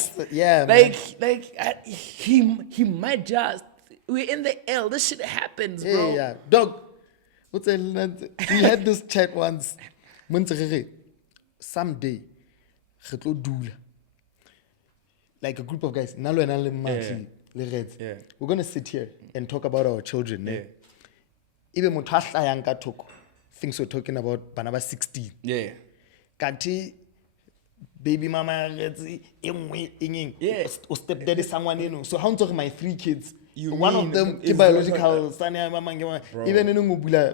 he might just. We're in the L. This shit happens, bro. Yeah. Dog. We had this chat once. Someday, like a group of guys. We're gonna sit here and talk about our children. Yeah. Even Mutasha Yanka talk thinks we're talking about Banaba 16. Yeah. Kati. Baby mama, stepdaddy, someone, you know. So how to my 3 kids? One of them is biological, even in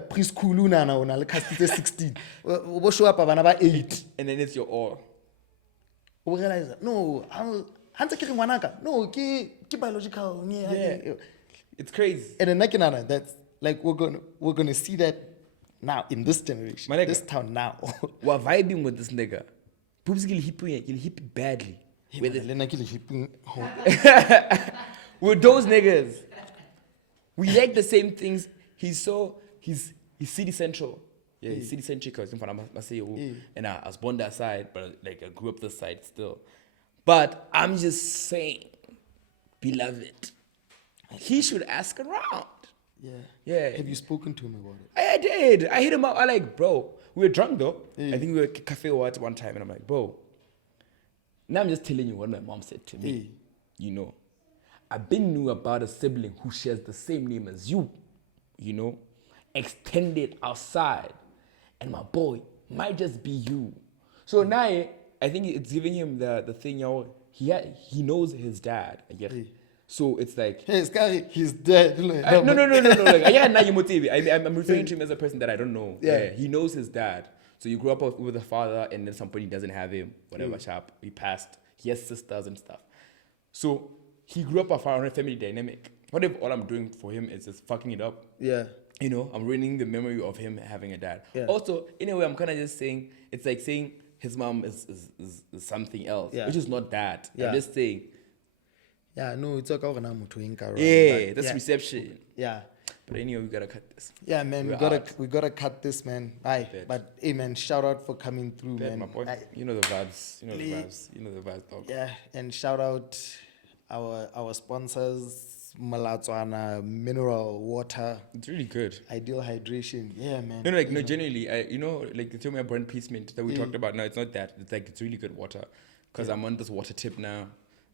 preschool, like 16. We show up about 8. And then it's your all. We realize, no, no, biological. Yeah. It's crazy. And then that's like we're gonna see that now in this generation, this town now. We're vibing with this nigga. Boobs will hip badly. With those niggas. We like the same things. He's city central. Yeah, he's city centric because and I was born that side, but like I grew up this side still. But I'm just saying, beloved, he should ask around. Yeah. Have you spoken to him about it? I did. I hit him up. I like, bro. We were drunk though. I think we were at a cafe or what one time, and I'm like, bro. Now I'm just telling you what my mom said to me. You know, I've been knew about a sibling who shares the same name as you. You know, extended outside, and my boy might just be you. So now I think it's giving him the thing. He knows his dad. I guess. So it's like, hey, Scary, he's dead. No. Like, I'm referring to him as a person that I don't know. Yeah. He knows his dad. So you grew up with a father, and then somebody doesn't have him. Whatever, sharp. He passed. He has sisters and stuff. So he grew up around a family dynamic. What if all I'm doing for him is just fucking it up? Yeah. You know, I'm ruining the memory of him having a dad. Yeah. Also, in a way, I'm kind of just saying, it's like saying, his mom is something else, Yeah. which is not that. Yeah. I'm just saying. Yeah, no, it's okay. Yeah, that's reception. Yeah. But anyway, we gotta cut this. Yeah, man, we gotta cut this, man. Aye, Bet. but hey, man, shout out for coming through, Bet, man. my boy. Aye. You know the vibes. You know the vibes. You know the vibes, dog. Yeah, and shout out our sponsors, Matutoane Mineral Water, It's really good. Ideal Hydration. Yeah, man. No, like, no, genuinely, like the term brand placement that we talked about. No, it's not that. It's like, it's really good water. Because I'm on this water tip now.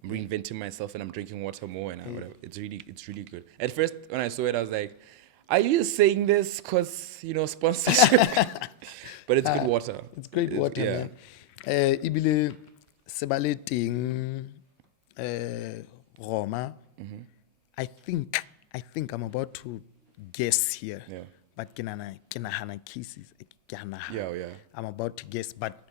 I'm reinventing myself and I'm drinking water more and whatever. It's really good. At first, when I saw it, I was like, are you just saying this because, sponsorship? But it's good water. It's great water, yeah. man. Ibile sebale ting Roma. I think I'm about to guess here. Yeah. But kinahana cases. Yeah. I'm about to guess, but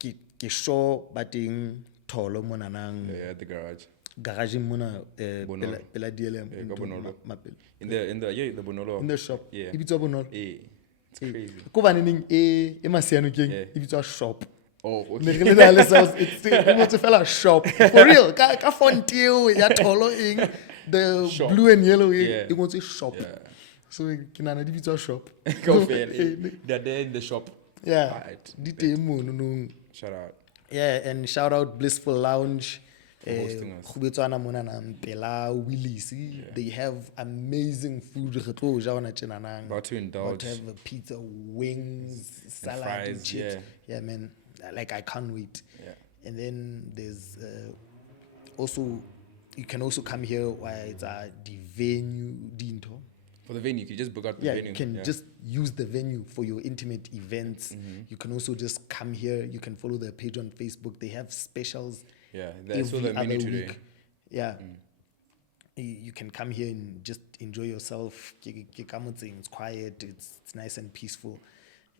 ke sure bating tolo mona nang Yeah, at the garage. garage mona Bonolo. pela DLM Yeah, ka Bonolo. mapele. In the Bonolo. In the shop. Yeah. Ibitswa Bonolo. Yeah. It's crazy. Ko baneng e Masiano keng Yeah. ibitswa shop. Oh, Ne okay. re le dale sounds it's a fella shop. For real. Ka font eo ya tolo ing the Shop. blue and yellow Yeah. it wants a shop. Yeah. So ke nana dibitswa shop. Go fair. They're there in the shop. Yeah. Alright. Di teng mono no. Shout out. Yeah, and shout out Blissful Lounge. For hosting us. Khubetswana mona na Mpela Willis. They have amazing food. Re tlo ja ona tjena nang. About to indulge. About to have a pizza, wings, salad, fries, chips. yeah. Yeah, man. Like, I can't wait. Yeah. And then there's also, you can also come here while it's the venue, Dinto. For the venue, you can just book out the Yeah, venue. you can just use the venue for your intimate events. You can also just come here. You can follow their page on Facebook. They have specials Yeah, that's what every the other menu today. week. Yeah. You can come here and just enjoy yourself. It's quiet. It's nice and peaceful.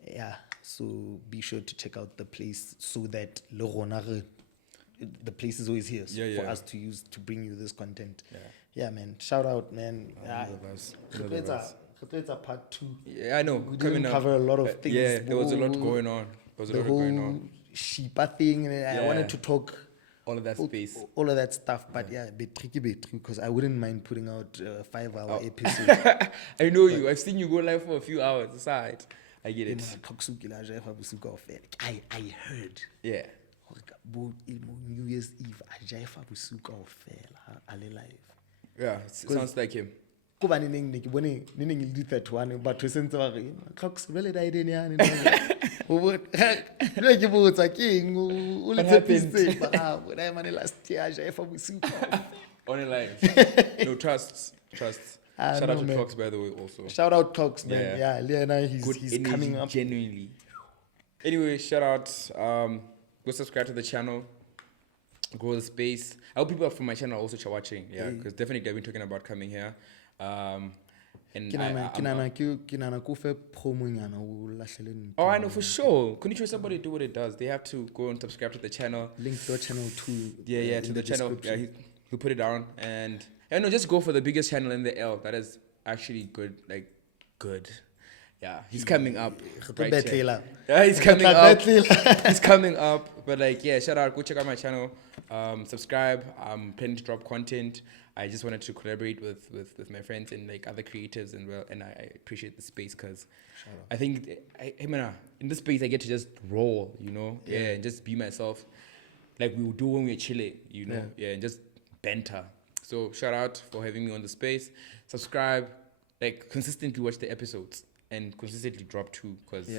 Yeah. So be sure to check out the place so that the place is always here for us to use to bring you this content. Yeah, man. Shout out, man. It's a part 2. Yeah, I know. We Coming didn't up. cover a lot of things. Yeah, there was a lot going on. The whole Shipa thing. And I wanted to talk all of that space. all of that stuff, but yeah, a bit tricky because I wouldn't mind putting out a 5-hour episode. I know you. I've seen you go live for a few hours. Aside, I get it. I heard. Yeah. New Year's Eve, Ajaifa Busuka of live. Yeah, it sounds like him. Kuba nini ngilidi 31 but resentse wa re clocks vele da ide nyane no le ke botsa king o le tshepise ba when I man last year Ajaifa Busuka. On a live. No, trust. Shout out to man. Clocks, by the way, also. Shout out Clocks, man. Yeah, Leona, he's energy, coming up. Genuinely. Anyway, shout out. Go subscribe to the channel. Grow the space. I hope people from my channel are also watching. Yeah, because definitely I've been talking about coming here. And Kinana kufe promo nyana o lahlele. Oh, I know for sure. Couldn't you somebody do what it does? They have to go and subscribe to the channel. Link your channel to To the channel. Yeah, he'll put it down. And no, just go for the biggest channel in the L. That is actually good. Like, good. Yeah, he's coming up. Right here. Yeah, he's coming up. He's coming up. But like, yeah, shout out. Go check out my channel. Subscribe. I'm planning to drop content. I just wanted to collaborate with my friends and like other creatives and I appreciate the space because I think in this space I get to just roll, and just be myself like we would do when we were chilling, and just banter. So shout out for having me on the space. Subscribe, like consistently watch the episodes and consistently drop 2 because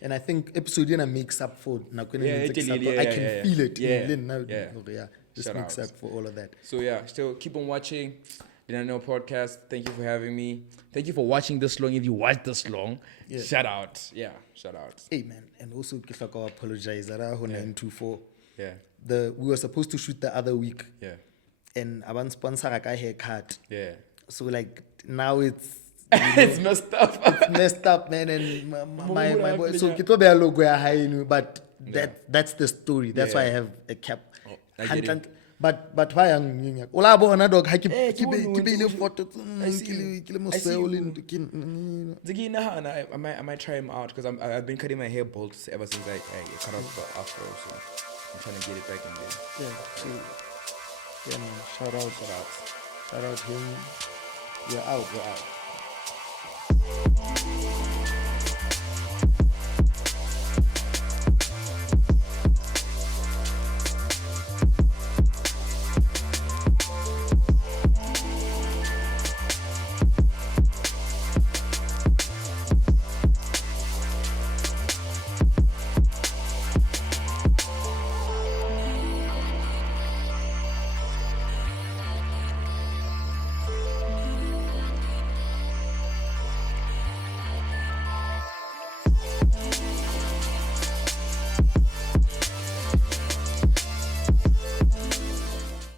And I think episode makes up for I can feel it. Just shout makes out. up for all of that. So yeah, still keep on watching. Know podcast. Thank you for having me. Thank you for watching this long. If you watched this long, shout out. Yeah, shout out. Hey man, and also I apologize. 924. Yeah. We were supposed to shoot the other week. Yeah. And I want sponsor a haircut. Yeah. So like now it's it's messed up. It's messed up, man. And my boy. So it will be a logo but that's the story. That's why I have a cap. but why ang ola bona dog ha ke Eh, ke ke bone ke beile ntse photo I see you. ke le I see moseo le you. ke Ziggy, I might try him out because I've been cutting my hair bald ever since I cut off the afro, so I'm trying to get it back in there. yeah man, shout out him. We're out.